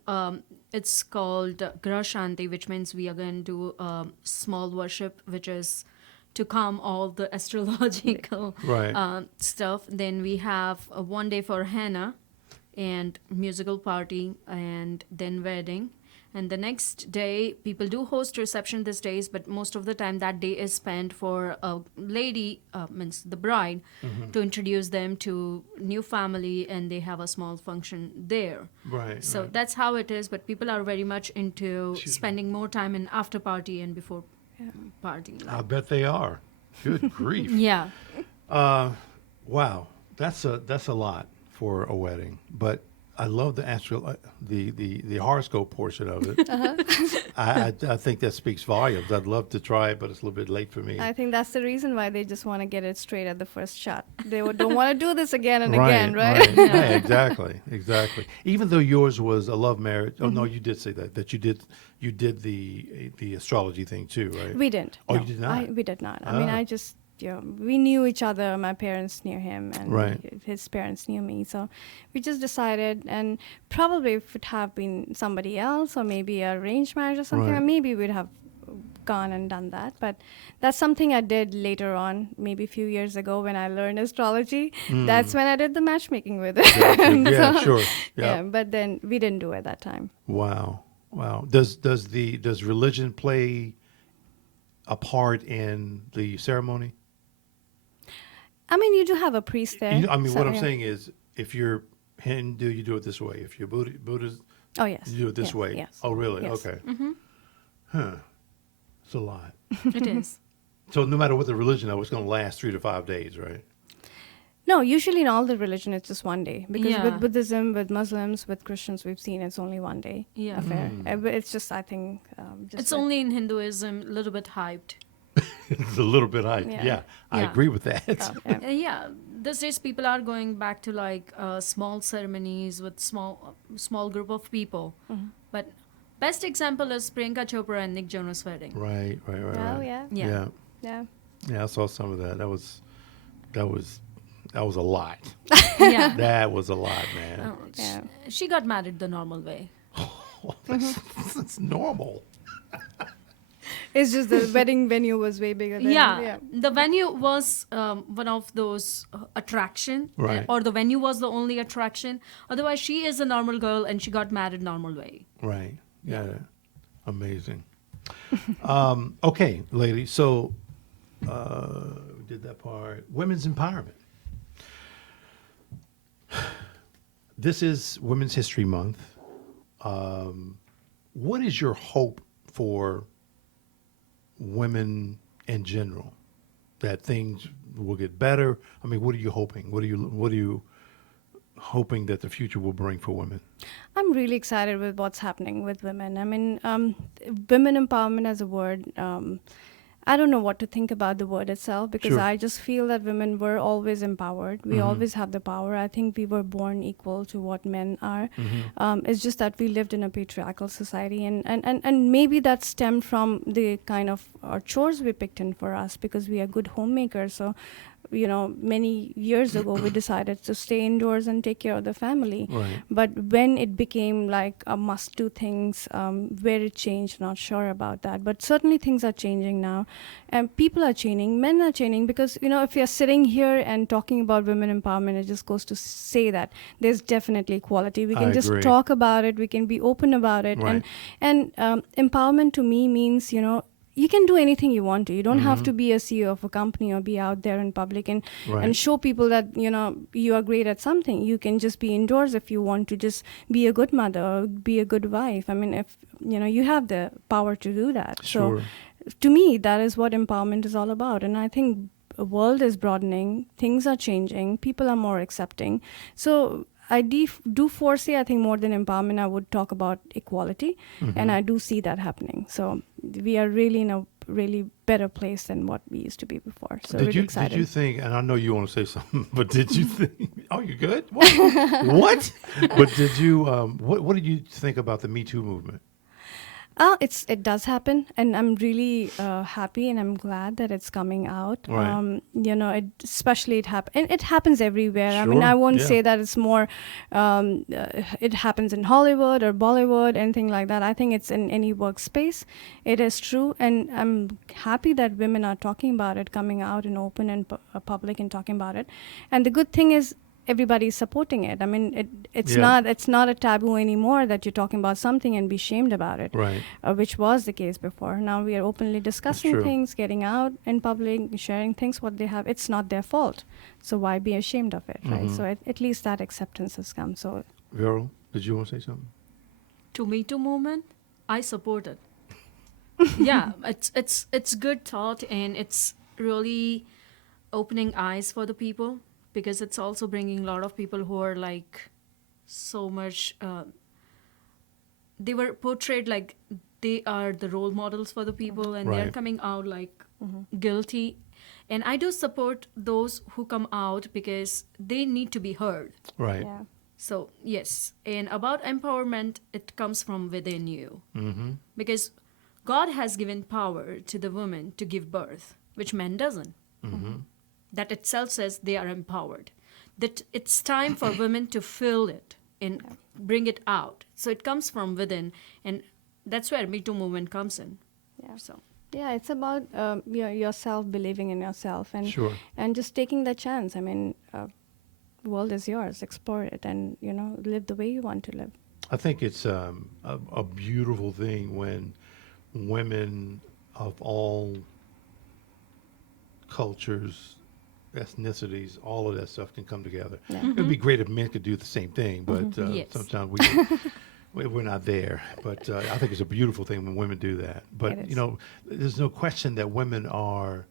it's called Grah Shanti, which means we are going to do small worship, which is to calm all the astrological Right. stuff. Then we have one day for henna and musical party, and then wedding. And the next day, people do host reception these days, but most of the time that day is spent for a lady, means the bride, to introduce them to new family, and they have a small function there. Right. So right. that's how it is, but people are very much into spending more time in after party and before party. I bet they are. Good grief. Yeah. Wow. That's a lot for a wedding. But I love the horoscope portion of it. I think that speaks volumes. I'd love to try it, but it's a little bit late for me. I think that's the reason why they just want to get it straight at the first shot. They don't want to do this again and Right, again, right? Yeah, exactly. Even though yours was a love marriage. Oh no, you did say that you did the astrology thing too, right? We didn't. Oh, no. you did not? We did not. I mean, Ah. I just, we knew each other. My parents knew him, and Right. his parents knew me. So we just decided, and probably if it have been somebody else, or maybe a arranged marriage or something, Right. or maybe we'd have gone and done that. But that's something I did later on, maybe a few years ago when I learned astrology. That's when I did the matchmaking with it. Yeah, So, sure. Yeah, Yeah. but then we didn't do it that time. Wow. Does religion play a part in the ceremony? I mean, you do have a priest there. I mean, so, what I'm yeah. saying is, if you're Hindu, you do it this way. If you're Buddhist, Oh, yes. you do it this Yeah, way. Yes. Oh, really? Yes. Okay. Huh. It's a lot. It is. So no matter what the religion is, it's going to last 3 to 5 days, right? No, usually in all the religion it's just one day because Yeah. with Buddhism, with Muslims, with Christians, we've seen it's only one day Yeah. affair. But it's just I think just It's with- only in Hinduism, a little bit hyped. It's a little bit high. Yeah. Yeah, I Yeah. agree with that. oh, yeah. Yeah, these days people are going back to like small ceremonies with small group of people. But best example is Priyanka Chopra and Nick Jonas' wedding. Right. Oh yeah. Yeah. Yeah. Yeah. Yeah, I saw some of that. That was a lot. Yeah. That was a lot, man. Oh, Yeah. She got married the normal way. That's normal. It's just the wedding venue was way bigger than Yeah. The venue was one of those attraction, Right. or the venue was the only attraction. Otherwise, she is a normal girl and she got married normal way. Right. Yeah. Amazing. Okay, ladies. So we did that part. Women's empowerment. This is Women's History Month. What is your hope for women in general that things will get better? I mean, what are you hoping? What are you hoping that the future will bring for women? I'm really excited with what's happening with women. I mean, women empowerment as a word, I don't know what to think about the word itself, because Sure. I just feel that women were always empowered. We always have the power. I think we were born equal to what men are. It's just that we lived in a patriarchal society, and maybe that stemmed from the kind of chores we picked in for us, because we are good homemakers. So, many years ago we decided to stay indoors and take care of the family. Right. But when it became like a must do things, where it changed, not sure about that. But certainly things are changing now. And people are changing, men are changing, because, if you're sitting here and talking about women empowerment, it just goes to say that there's definitely equality. We I can just agree. talk about it, we can be open about it. Right. And empowerment to me means, you can do anything you want to. You don't have to be a CEO of a company or be out there in public and Right. show people that you are great at something. You can just be indoors if you want to just be a good mother or be a good wife. I mean, if you have the power to do that. Sure. So to me, that is what empowerment is all about. And I think the world is broadening, things are changing, people are more accepting. So I do foresee, I think more than empowerment, I would talk about equality, and I do see that happening. So we are really in a really better place than what we used to be before. So really excited. Did you think, and I know you want to say something, but did you think, oh, you good? What? What? But did you, what did you think about the Me Too movement? It does happen, and I'm really happy, and I'm glad that it's coming out. Right. Especially it happens everywhere. I mean, Sure, I won't yeah. say that it's more. It happens in Hollywood or Bollywood, anything like that. I think it's in any workspace. It is true, and I'm happy that women are talking about it, coming out in open and public and talking about it. And the good thing is, everybody's supporting it. I mean, it's Yeah. not a taboo anymore that you're talking about something and be shamed about it, Right. which was the case before. Now we are openly discussing true. things, getting out in public, sharing things what they have. It's not their fault, so why be ashamed of it, right? So at least that acceptance has come. So Vero, did you want to say something? To Me Too movement, I support it. Yeah, it's good thought, and it's really opening eyes for the people, because it's also bringing a lot of people who are like so much. They were portrayed like they are the role models for the people, and they're Right. coming out like guilty. And I do support those who come out, because they need to be heard. Right. yeah. So, yes. And about empowerment, it comes from within you. Mm-hmm. Because God has given power to the woman to give birth, which men doesn't. Mm-hmm. That itself says they are empowered. That it's time for women to feel it and bring it out. So it comes from within, and that's where Me Too movement comes in. Yeah. So Yeah, it's about yourself, believing in yourself, and Sure. and just taking that chance. I mean, world is yours. Explore it, and live the way you want to live. I think it's a beautiful thing when women of all cultures, ethnicities, all of that stuff can come together. Yeah. It'd be great if men could do the same thing, but Yes. sometimes we're not there. But I think it's a beautiful thing when women do that. But It is. there's no question that women are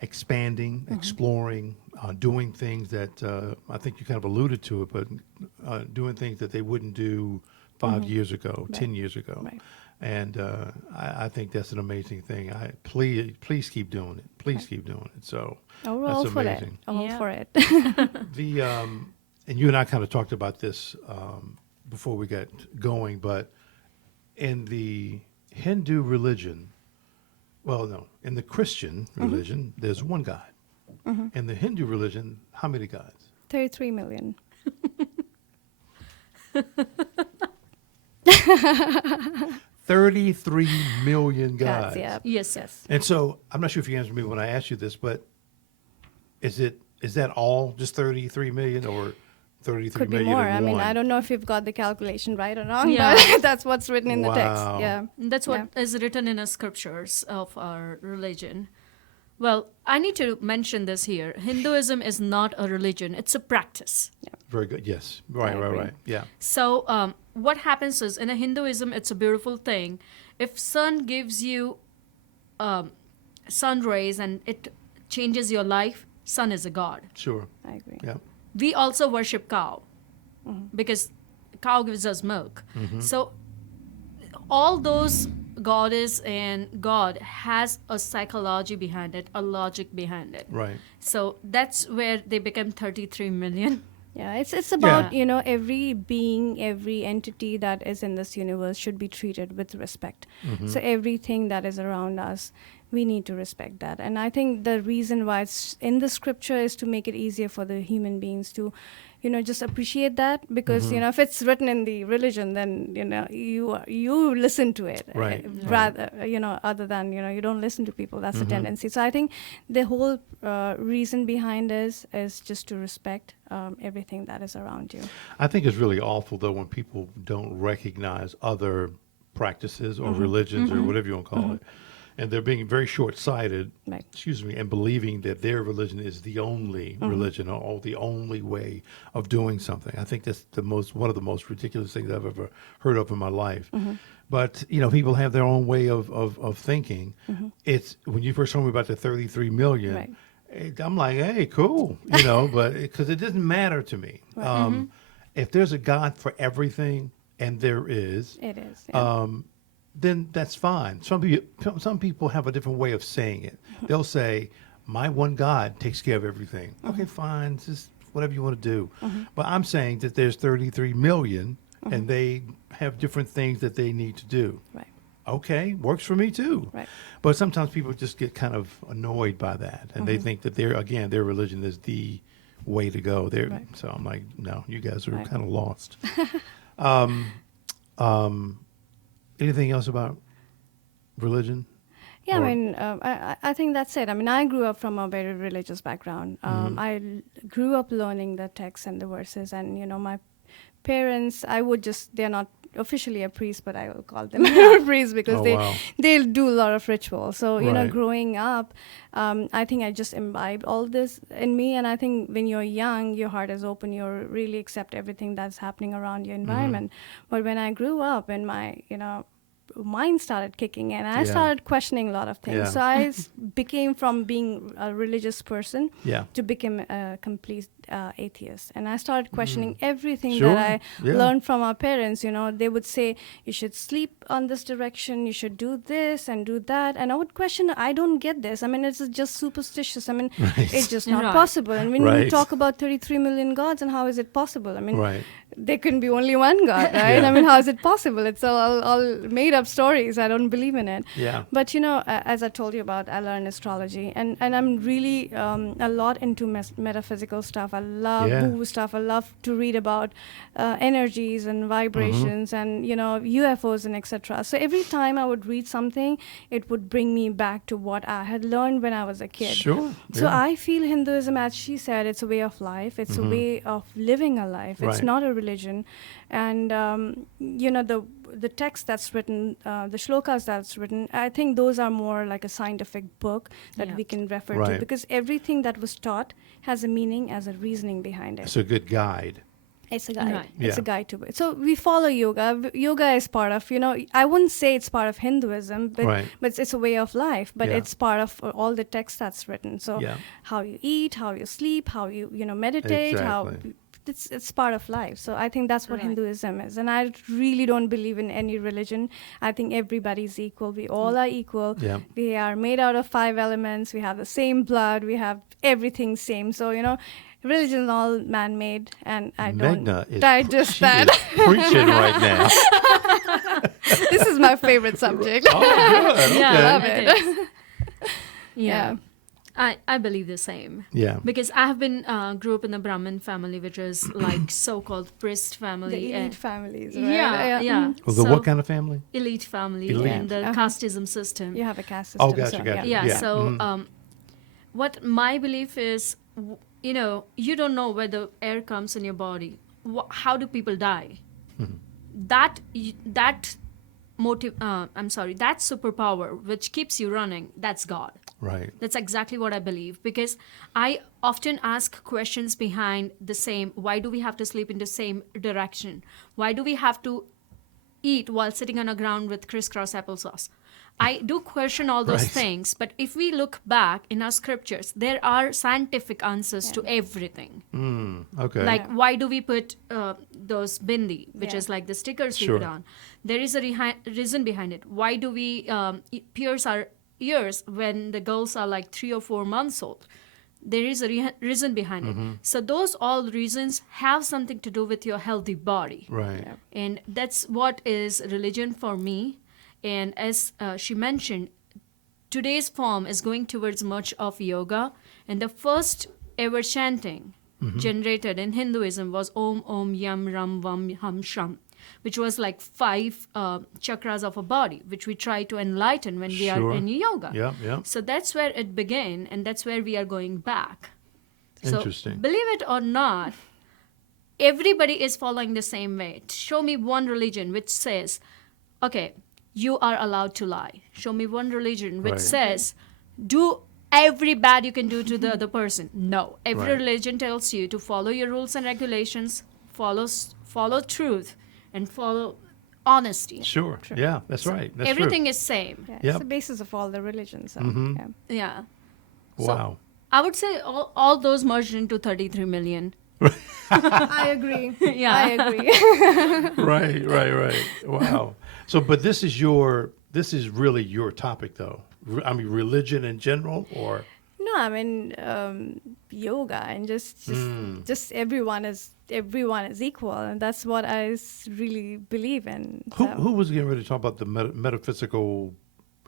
expanding, exploring, doing things that I think you kind of alluded to it, but doing things that they wouldn't do 5 years ago, 10 years ago. Right. And I think that's an amazing thing. Please keep doing it. Please keep doing it. So Oh, we're that's all for it. amazing. All Yeah. for it. The and you and I kind of talked about this before we got going, but in the Hindu religion, well, no, in the Christian religion, there's one God. In the Hindu religion, how many gods? 33 million. 33 million gods. Gods, yeah. Yes. Yes. And so I'm not sure if you answered me when I asked you this, but is that all just 33 million or 33 Could be million more. and I mean, one? I don't know if you've got the calculation right or wrong, Yeah. but that's what's written in the text. Wow. Yeah. That's what is written in the scriptures of our religion. Well, I need to mention this here. Hinduism is not a religion, it's a practice. Very good. Yes. Right, I right, agree. right. Yeah. So what happens is, in a Hinduism, it's a beautiful thing. If sun gives you sun rays and it changes your life, sun is a god. Sure. I agree. Yeah. We also worship cow because cow gives us milk. So all those goddess and god has a psychology behind it, a logic behind it. Right. So that's where they become 33 million. Yeah, it's about, Yeah. every being, every entity that is in this universe should be treated with respect. So everything that is around us, we need to respect that. And I think the reason why it's in the scripture is to make it easier for the human beings to, just appreciate that, because, if it's written in the religion, then, you listen to it. Right, Rather, other than, you don't listen to people. That's the tendency. So I think the whole reason behind this is just to respect everything that is around you. I think it's really awful, though, when people don't recognize other practices or religions or whatever you want to call it. And they're being very short-sighted, Right. and believing that their religion is the only religion or the only way of doing something. I think that's one of the most ridiculous things I've ever heard of in my life. But, people have their own way of thinking. It's when you first told me about the 33 million, Right. I'm like, hey, cool, but because it doesn't matter to me. If there's a God for everything, and there is, It is. Yeah. then that's fine. Some people have a different way of saying it. They'll say, "My one God takes care of everything." Okay, fine. It's just whatever you want to do. But I'm saying that there's 33 million, and they have different things that they need to do. Right. Okay, works for me too. Right. But sometimes people just get kind of annoyed by that, and they think that their religion is the way to go. Right. So I'm like, no, you guys are Right. kind of lost. Anything else about religion? Yeah, Or- I mean, I think that's it. I mean, I grew up from a very religious background. Grew up learning the texts and the verses, and my parents, they're not officially a priest, but I will call them a priest because Oh, wow. they'll do a lot of rituals. So Right. growing up, I think I just imbibed all this in me, and I think when you're young, your heart is open. You really accept everything that's happening around your environment. But when I grew up, and my mind started kicking in, I Yeah. started questioning a lot of things. Yeah. So I became from being a religious person Yeah. to become a complete atheist, and I started questioning everything Sure. that I Yeah. learned from our parents. They would say you should sleep on this direction, you should do this and do that, and I would question, I don't get this. I mean, it's just superstitious. I mean, Right. it's just not Right. possible. And when we Right. talk about 33 million gods, and how is it possible? I mean, Right. there can be only one God, right? Yeah. I mean, how is it possible? It's all made up stories. I don't believe in it. Yeah. But as I told you about, I learned astrology, and I'm really a lot into metaphysical stuff. I love Yeah. woo stuff. I love to read about energies and vibrations and UFOs and etc. So every time I would read something, it would bring me back to what I had learned when I was a kid. Sure. So yeah. I feel Hinduism, as she said, it's a way of life. It's a way of living a life. It's Right. not a religion. And the text that's written, the shlokas that's written, I think those are more like a scientific book that Yeah. we can refer Right. to, because everything that was taught has a meaning, as a reasoning behind it. It's a good guide. It's a guide. Right. It's a Yeah. guide to it. So we follow yoga. Yoga is part of, I wouldn't say it's part of Hinduism, but, Right. but it's a way of life. But Yeah. it's part of all the text that's written. So Yeah. how you eat, how you sleep, how you meditate, how Exactly. it's part of life. So I think that's what Right. Hinduism is. And I really don't believe in any religion. I think everybody's equal. We all are equal. Yeah. We are made out of 5 elements. We have the same blood. We have everything same. So, religion is all man-made, and I don't Meghna is digest she that. is preaching right now. This is my favorite subject. Oh, good. Yeah, Okay. love it it. is. Yeah. Yeah. I believe the same. Yeah. Because I have been grew up in a Brahmin family, which is like so-called priest The family. elite and families, right? yeah, yeah. Mhm. Well, the So, what kind of family? elite family Elite. and the Uh-huh. casteism system. You have a caste system. Oh, gotcha, so, gotcha. Yeah. Yeah. So, Mhm. what my belief is, you don't know where the air comes in your body. How do people die? That that superpower which keeps you running, that's God. Right. That's exactly what I believe, because I often ask questions behind the same. Why do we have to sleep in the same direction? Why do we have to eat while sitting on a ground with crisscross applesauce? I do question all those Right. things, but if we look back in our scriptures, there are scientific answers to everything. Okay. Like, Yeah. why do we put those bindi, which Yeah. is like the stickers we Sure. put on? There is a reason behind it. Why do we pierce our ears when the girls are like 3 or 4 months old? There is a reason behind it. So those all reasons have something to do with your healthy body. Right. Yeah. And that's what is religion for me. And as she mentioned, today's form is going towards much of yoga. And the first ever chanting generated in Hinduism was Om Om Yam Ram Vam Ham Sham, which was like 5 chakras of a body, which we try to enlighten when we Sure. are in yoga. Yeah, yeah. So that's where it began, and that's where we are going back. So Interesting. believe it or not, everybody is following the same way. Show me one religion which says, okay, you are allowed to lie. Show me one religion which Right. says, do every bad you can do to the other person. No. Every Right. religion tells you to follow your rules and regulations, follow truth, and follow honesty. Sure. Yeah, that's right. That's Everything is same. Yeah, Yep. it's the basis of all the religions. So, yeah. Yeah. true. So Wow. I would say all those merged into 33 million. I agree. Yeah. I agree. Right. Wow. So, but this is really your topic, though. I mean, religion in general, or No, I mean yoga and just everyone is equal, and that's what I really believe in. who was getting ready to talk about the metaphysical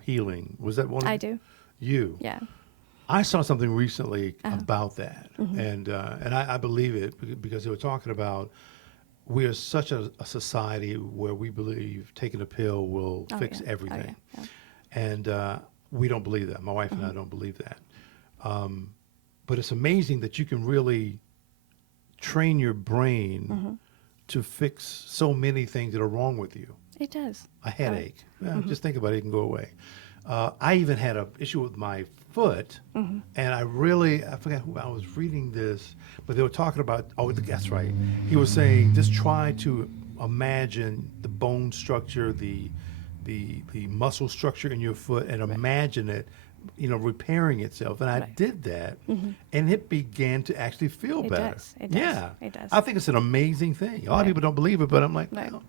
healing? Was that one? I do. You. Yeah. I saw something recently about that, and I believe it because they were talking about we are such a society where we believe taking a pill will fix yeah. everything, Yeah. and we don't believe that. My wife and I don't believe that. But it's amazing that you can really train your brain to fix so many things that are wrong with you. It does. A headache. Just think about it, it can go away. I even had an issue with my foot, and I forgot who I was reading this, but they were talking about, that's right. He was saying, just try to imagine the bone structure, the muscle structure in your foot, and imagine it, repairing itself. And I Right. did that, and it began to actually feel It better. does. It does. Yeah. It does. I think it's an amazing thing. A lot of people don't believe it, but I'm like, Right. well,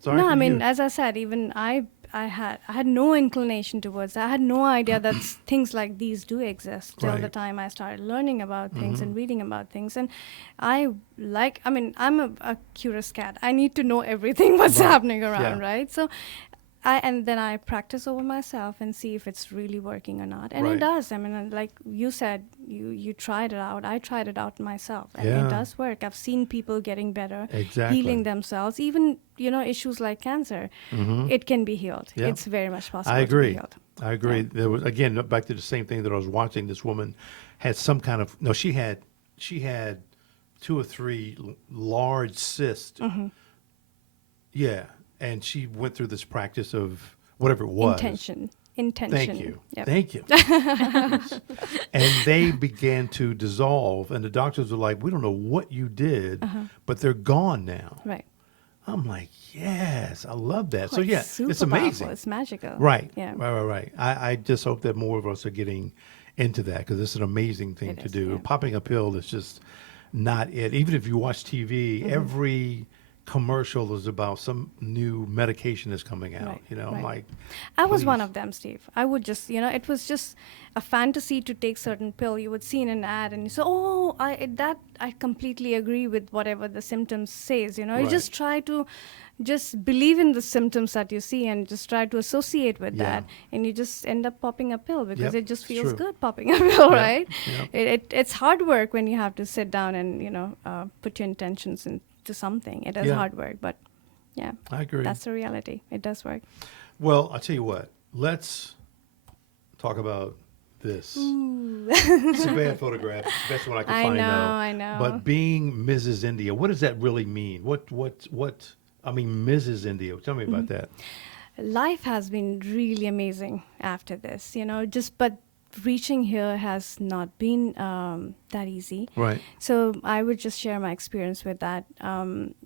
sorry No, for I mean, you. as I said, even I had no inclination towards that. I had no idea that things like these do exist till the Right. time I started learning about things and reading about things. And I'm a curious cat. I need to know everything what's Right. happening around, Yeah. right? So and then I practice over myself and see if it's really working or not. And Right. it does. I mean, like you said, you tried it out. I tried it out myself, and Yeah. it does work. I've seen people getting better, Exactly. healing themselves. Even issues like cancer, it can be healed. Yeah. It's very much possible. I To be agree. healed. I agree. There was, again, back to the same thing that I was watching. This woman had some kind of, no, she had 2 or 3 large cysts. Yeah. And she went through this practice of whatever it was. Intention. Thank you. Yep. Thank you. And they began to dissolve. And the doctors were like, we don't know what you did, but they're gone now. Right. I'm like, yes, I love that. Oh, So, yeah, super it's amazing. powerful. It's magical. Right. Yeah. Right. I just hope that more of us are getting into that because it's an amazing thing It to is, do. yeah. Popping a pill is just not it. Even if you watch TV, Mm-hmm. every commercial is about some new medication that's coming out. Right, I'm right. like, I was one please. of them, Steve. I would just, it was just a fantasy to take certain pill. You would see in an ad and you say, oh, I completely agree with whatever the symptoms says. You Right. just try to just believe in the symptoms that you see and just try to associate with Yeah. that. And you just end up popping a pill because Yep, it just it's feels true. good popping a pill, right? Yep. It's hard work when you have to sit down and, put your intentions into something. It is Yeah. hard work, but yeah, I agree. that's the reality. It does work. Well, I'll tell you what. Let's talk about this. It's a bad photograph. It's the best one I can I find know, now. I know. But being Mrs. India, what does that really mean? I mean, Mrs. India. Tell me Mm-hmm. about that. Life has been really amazing after this, but reaching here has not been that easy. Right. So I would just share my experience with that.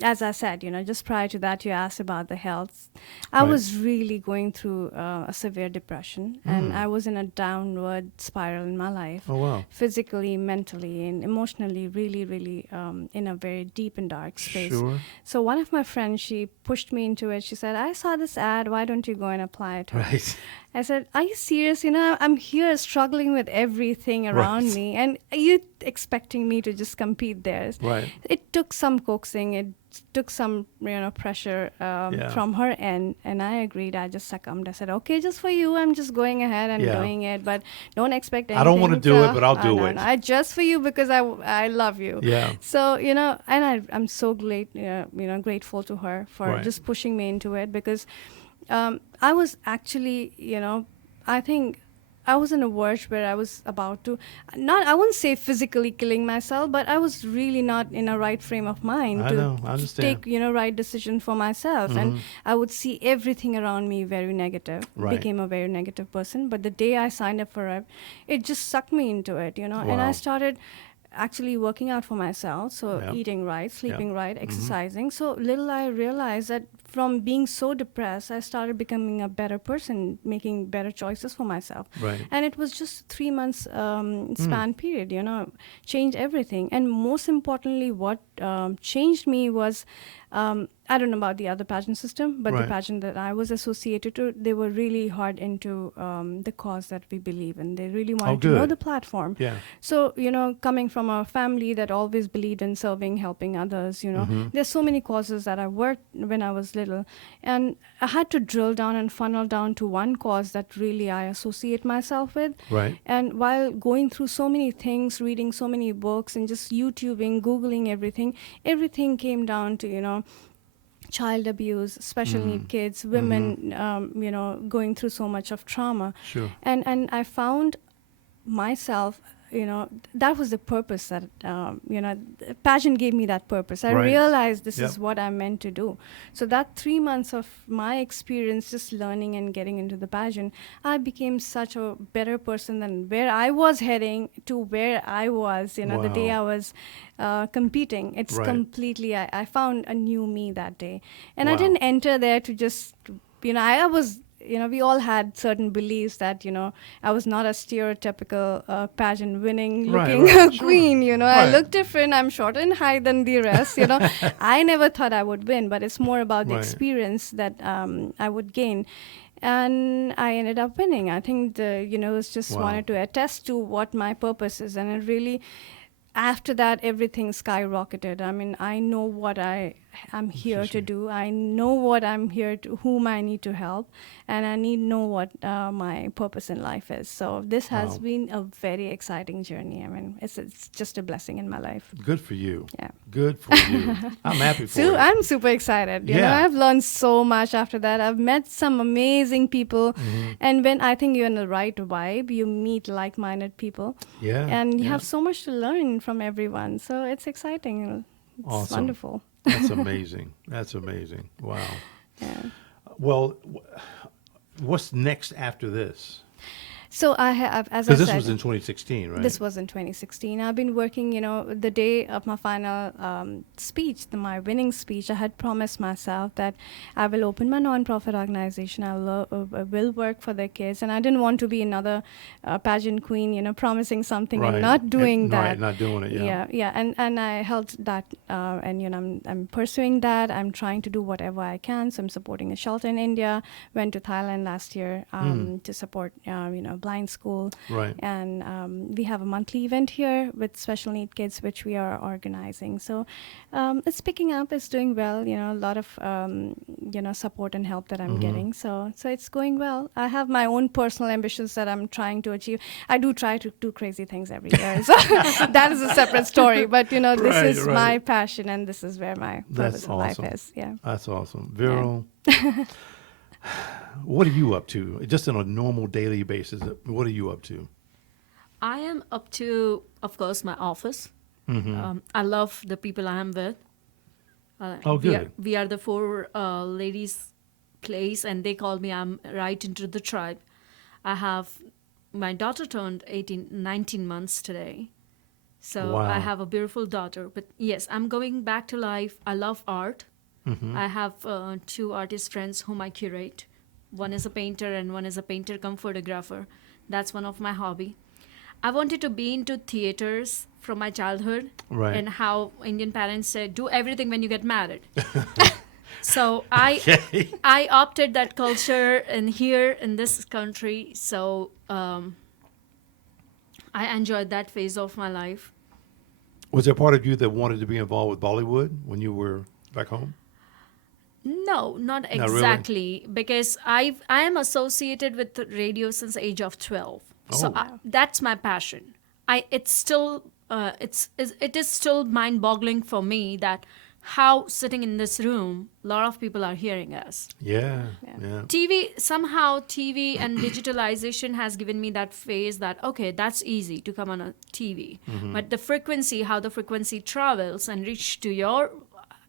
As I said, just prior to that, you asked about the health. I Right. was really going through a severe depression, and I was in a downward spiral in my life, Oh, wow. physically, mentally, and emotionally, really, really in a very deep and dark space. Sure. So one of my friends, she pushed me into it. She said, "I saw this ad. Why don't you go and apply it?" Right. I said, "Are you serious? I'm here struggling with everything around Right. me, and you expecting me to just compete there?" Right. It took some coaxing. It took some, pressure Yeah. from her end, and I agreed. I just succumbed. I said, "Okay, just for you, I'm just going ahead and Yeah. doing it, but don't expect anything." I don't wanna do it, but I'll do no, it. no, I just for you because I love you. Yeah. So, and I'm so grateful to her for Right. just pushing me into it, because I was actually, I think I was in a verge where I was about to, I wouldn't say physically killing myself, but I was really not in a right frame of mind I to know. I understand. take, right decision for myself. And I would see everything around me very negative, Right. became a very negative person. But the day I signed up for it just sucked me into it, and I Wow. started actually working out for myself, so Yeah. eating right, sleeping Yeah. right, exercising. So little I realized that from being so depressed, I started becoming a better person, making better choices for myself. Right. And it was just 3 months span period, changed everything. And most importantly, what changed me was, I don't know about the other pageant system, but the Right. pageant that I was associated to, they were really hard into the cause that we believe in. They really wanted to know good. the platform. Yeah. So, coming from a family that always believed in serving, helping others, there's so many causes that I worked when I was little. And I had to drill down and funnel down to one cause that really I associate myself with. Right. And while going through so many things, reading so many books and just YouTubing, Googling everything came down to, child abuse, special need kids, women, going through so much of trauma. Sure. And I found myself, that was the purpose that, pageant gave me that purpose. I Right. realized this Yep. is what I'm meant to do. So that 3 months of my experience just learning and getting into the pageant, I became such a better person than where I was heading to where I was, the day Wow. I was competing. It's Right. completely, I found a new me that day. And I Wow. didn't enter there to just, I was, we all had certain beliefs that, I was not a stereotypical pageant winning Right, looking right, sure. queen, I Right. look different, I'm shorter in height than the rest, I never thought I would win, but it's more about the Right. experience that I would gain. And I ended up winning. I think the universe just Wow. wanted to attest to what my purpose is. And it really, after that, everything skyrocketed. I mean, I know what I'm here to do. I know what I'm here to, whom I need to help, and I know what my purpose in life is. So this has Wow. been a very exciting journey. I mean, it's just a blessing in my life. Good for you. Yeah. Good for you. I'm happy for So you. I'm super excited. You know, Yeah. I've learned so much after that. I've met some amazing people, and when I think you're in the right vibe, you meet like-minded people, Yeah. and you yeah. have so much to learn from everyone. So it's exciting. It's Awesome. wonderful. That's amazing. That's amazing. Wow. Yeah. Well, what's next after this? So I have, as I Because this said, was in 2016, right? this was in 2016. I've been working, the day of my final speech, my winning speech, I had promised myself that I will open my nonprofit organization. I will work for the kids. And I didn't want to be another pageant queen, promising something Right. and not doing And- that. Right, not doing it, yeah. Yeah. And I held that, and, I'm pursuing that. I'm trying to do whatever I can. So I'm supporting a shelter in India. Went to Thailand last year to support, blind school. Right. And we have a monthly event here with special need kids, which we are organizing. So it's picking up. It's doing well. A lot of support and help that I'm getting. So it's going well. I have my own personal ambitions that I'm trying to achieve. I do try to do crazy things every year. So that is a separate story. But this Right, is right. my passion, and this is where my That's purpose in life awesome. is. Yeah. That's awesome. Viral, what are you up to? Just on a normal daily basis, what are you up to? I am up to, of course, my office. I love the people I am with. Oh, we good. we are the four ladies place, and they call me, I'm right into the tribe. I have my daughter turned 18, 19 months today. So Wow. I have a beautiful daughter. But yes, I'm going back to life. I love art. I have two artist friends whom I curate. One is a painter and one is a painter cum photographer. That's one of my hobby. I wanted to be into theaters from my childhood, Right. and how Indian parents said, do everything when you get married. So I Okay. I opted that culture in here in this country. So I enjoyed that phase of my life. Was there part of you that wanted to be involved with Bollywood when you were back home? No, not Not really? exactly, because I am associated with the radio since the age of 12. So Oh. that's my passion. It's still it is still mind-boggling for me that how sitting in this room, a lot of people are hearing us. Yeah. Yeah. Yeah. TV and digitalization has given me that phase that okay, that's easy to come on a TV, but the frequency, how the frequency travels and reach to your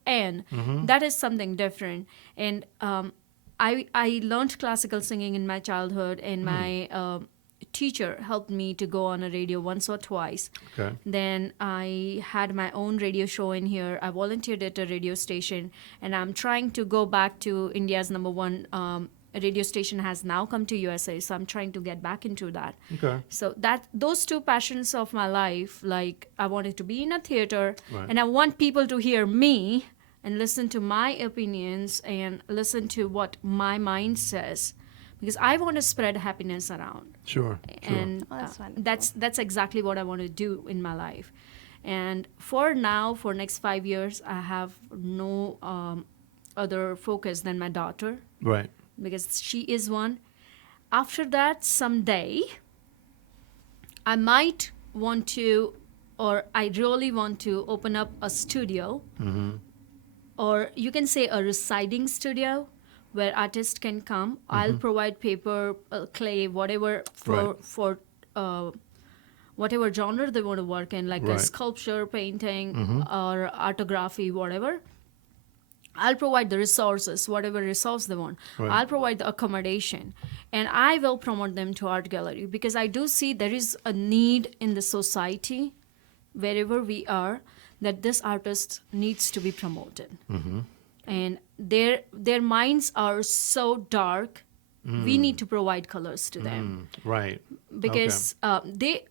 end, that is something different. And I learned classical singing in my childhood, and my teacher helped me to go on a radio once or twice. Okay. Then I had my own radio show in here. I volunteered at a radio station, and I'm trying to go back to India's number one radio station has now come to USA. So I'm trying to get back into that. Okay. So that those two passions of my life, like I wanted to be in a theater, Right. and I want people to hear me and listen to my opinions and listen to what my mind says, because I want to spread happiness around. Sure. Sure. And Oh, that's wonderful. that's exactly what I want to do in my life. And for now, for next 5 years, I have no other focus than my daughter, Right. because she is one. After that, someday, I might want to, or I really want to open up a studio, or you can say a residing studio, where artists can come. I'll provide paper, clay, whatever Right. for whatever genre they want to work in, like a Right. sculpture, painting, or artography, whatever. I'll provide the resources, whatever resource they want. Right. I'll provide the accommodation, and I will promote them to art gallery, because I do see there is a need in the society, wherever we are, that this artist needs to be promoted. And their minds are so dark. We need to provide colors to them, Right. because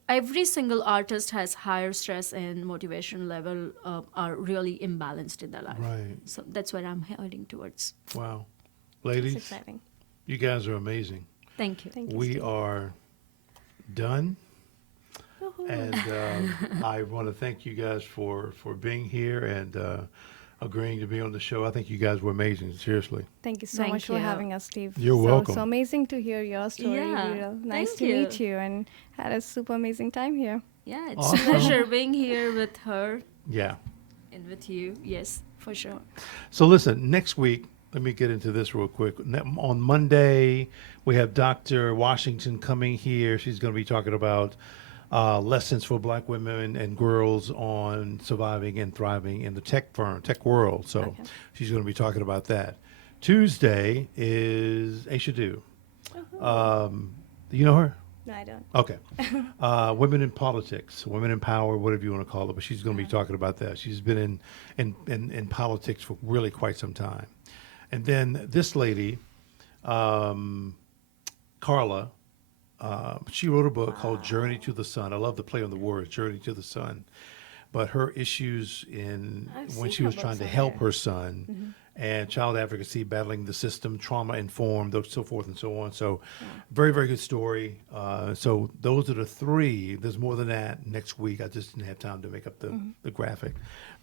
every single artist has higher stress and motivation level are really imbalanced in their life. Right. So that's what I'm heading towards. Wow. It's Ladies, exciting. you guys are amazing. Thank you. Thank you. We Steve. are done. Woohoo. And I want to thank you guys for being here and agreeing to be on the show. I think you guys were amazing. Seriously. Thank you so Thank much for you. having us, Steve. You're welcome. So amazing to hear your story. Yeah, Real nice thank to you. meet you, and had a super amazing time here. Yeah, it's Awesome. a pleasure being here with her Yeah. and with you. Yes, for sure. So listen, next week, let me get into this real quick. On Monday, we have Dr. Washington coming here. She's going to be talking about lessons for Black women and girls on surviving and thriving in the tech world. So Okay. she's going to be talking about that. Tuesday is Aisha Du. You know her? No, I don't. Okay. Women in politics, women in power, whatever you want to call it. But she's going to be talking about that. She's been in politics for really quite some time. And then this lady, Carla, she wrote a book called Journey to the Sun. I love the play on the words, Journey to the Sun. But her issues I've when seen she her was trying books to on help there. her son and child advocacy, battling the system, trauma informed, so forth and so on. So very, very good story. So those are the three. There's more than that next week. I just didn't have time to make up the graphic.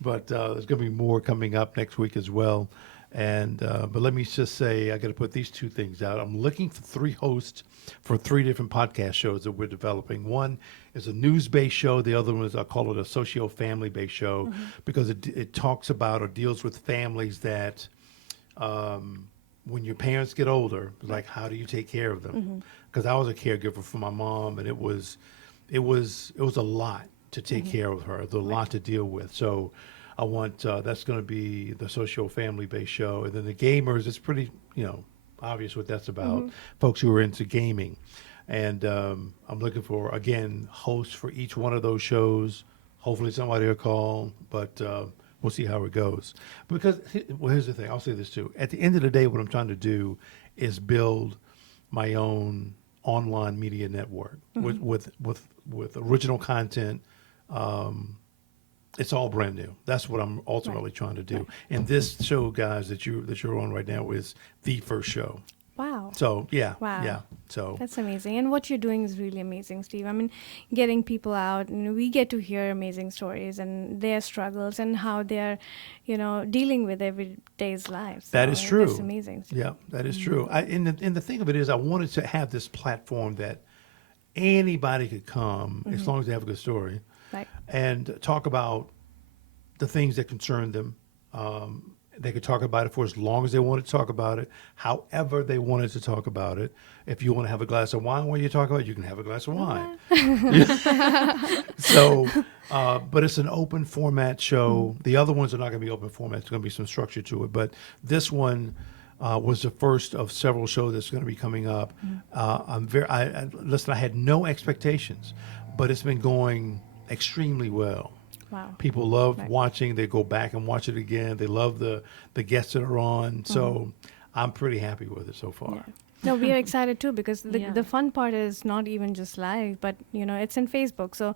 But there's going to be more coming up next week as well. And but let me just say, I got to put these two things out. I'm looking for 3 hosts for 3 different podcast shows that we're developing. One is a news-based show. The other one is, I call it a socio-family-based show, because it talks about or deals with families that, when your parents get older, like how do you take care of them? Because I was a caregiver for my mom, and it was a lot to take care of her. There's a lot to deal with. So I want that's going to be the social family based show, and then the gamers. It's pretty obvious what that's about. Folks who are into gaming, And I'm looking for, again, hosts for each one of those shows. Hopefully somebody will call, but we'll see how it goes. Because, well, here's the thing. I'll say this too. At the end of the day, what I'm trying to do is build my own online media network with original content. It's all brand new. That's what I'm ultimately trying to do. And this show, guys, that you're on right now is the first show. Wow. So yeah, Wow. yeah. So That's amazing. And what you're doing is really amazing, Steve. I mean, getting people out, and we get to hear amazing stories and their struggles and how they're, dealing with everyday's lives. that So is true. That's amazing. Steve. Yeah, that is true. And the thing of it is, I wanted to have this platform that anybody could come as long as they have a good story Right. and talk about the things that concern them. They could talk about it for as long as they wanted to talk about it, however they wanted to talk about it. If you want to have a glass of wine while you talk about it, you can have a glass of wine. So, but it's an open format show. The other ones are not going to be open format. There's going to be some structure to it. But this one was the first of several shows that's going to be coming up. Listen, I had no expectations, but it's been going extremely well. Wow. People love Right. watching. They go back and watch it again. They love the guests that are on. So I'm pretty happy with it so far. Yeah. No, we are excited too because Yeah. the fun part is not even just live, but it's in Facebook. So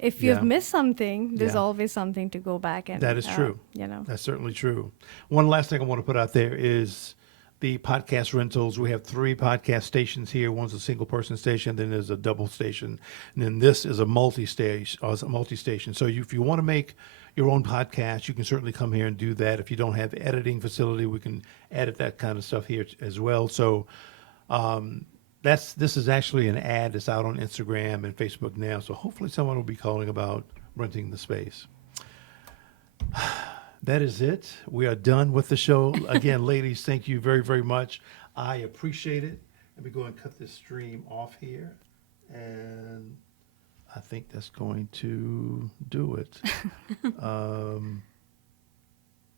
if you've Yeah. missed something, there's Yeah. always something to go back and That is true. You know. That's certainly true. One last thing I want to put out there is the podcast rentals. We have 3 podcast stations here. One's a single person station, then there's a double station, and then this is a multi-station. So if you want to make your own podcast, you can certainly come here and do that. If you don't have editing facility, we can edit that kind of stuff here as well. So this is actually an ad that's out on Instagram and Facebook now. So hopefully someone will be calling about renting the space. That is it. We are done with the show. Again, ladies, thank you very, very much. I appreciate it. Let me go and cut this stream off here. And I think that's going to do it.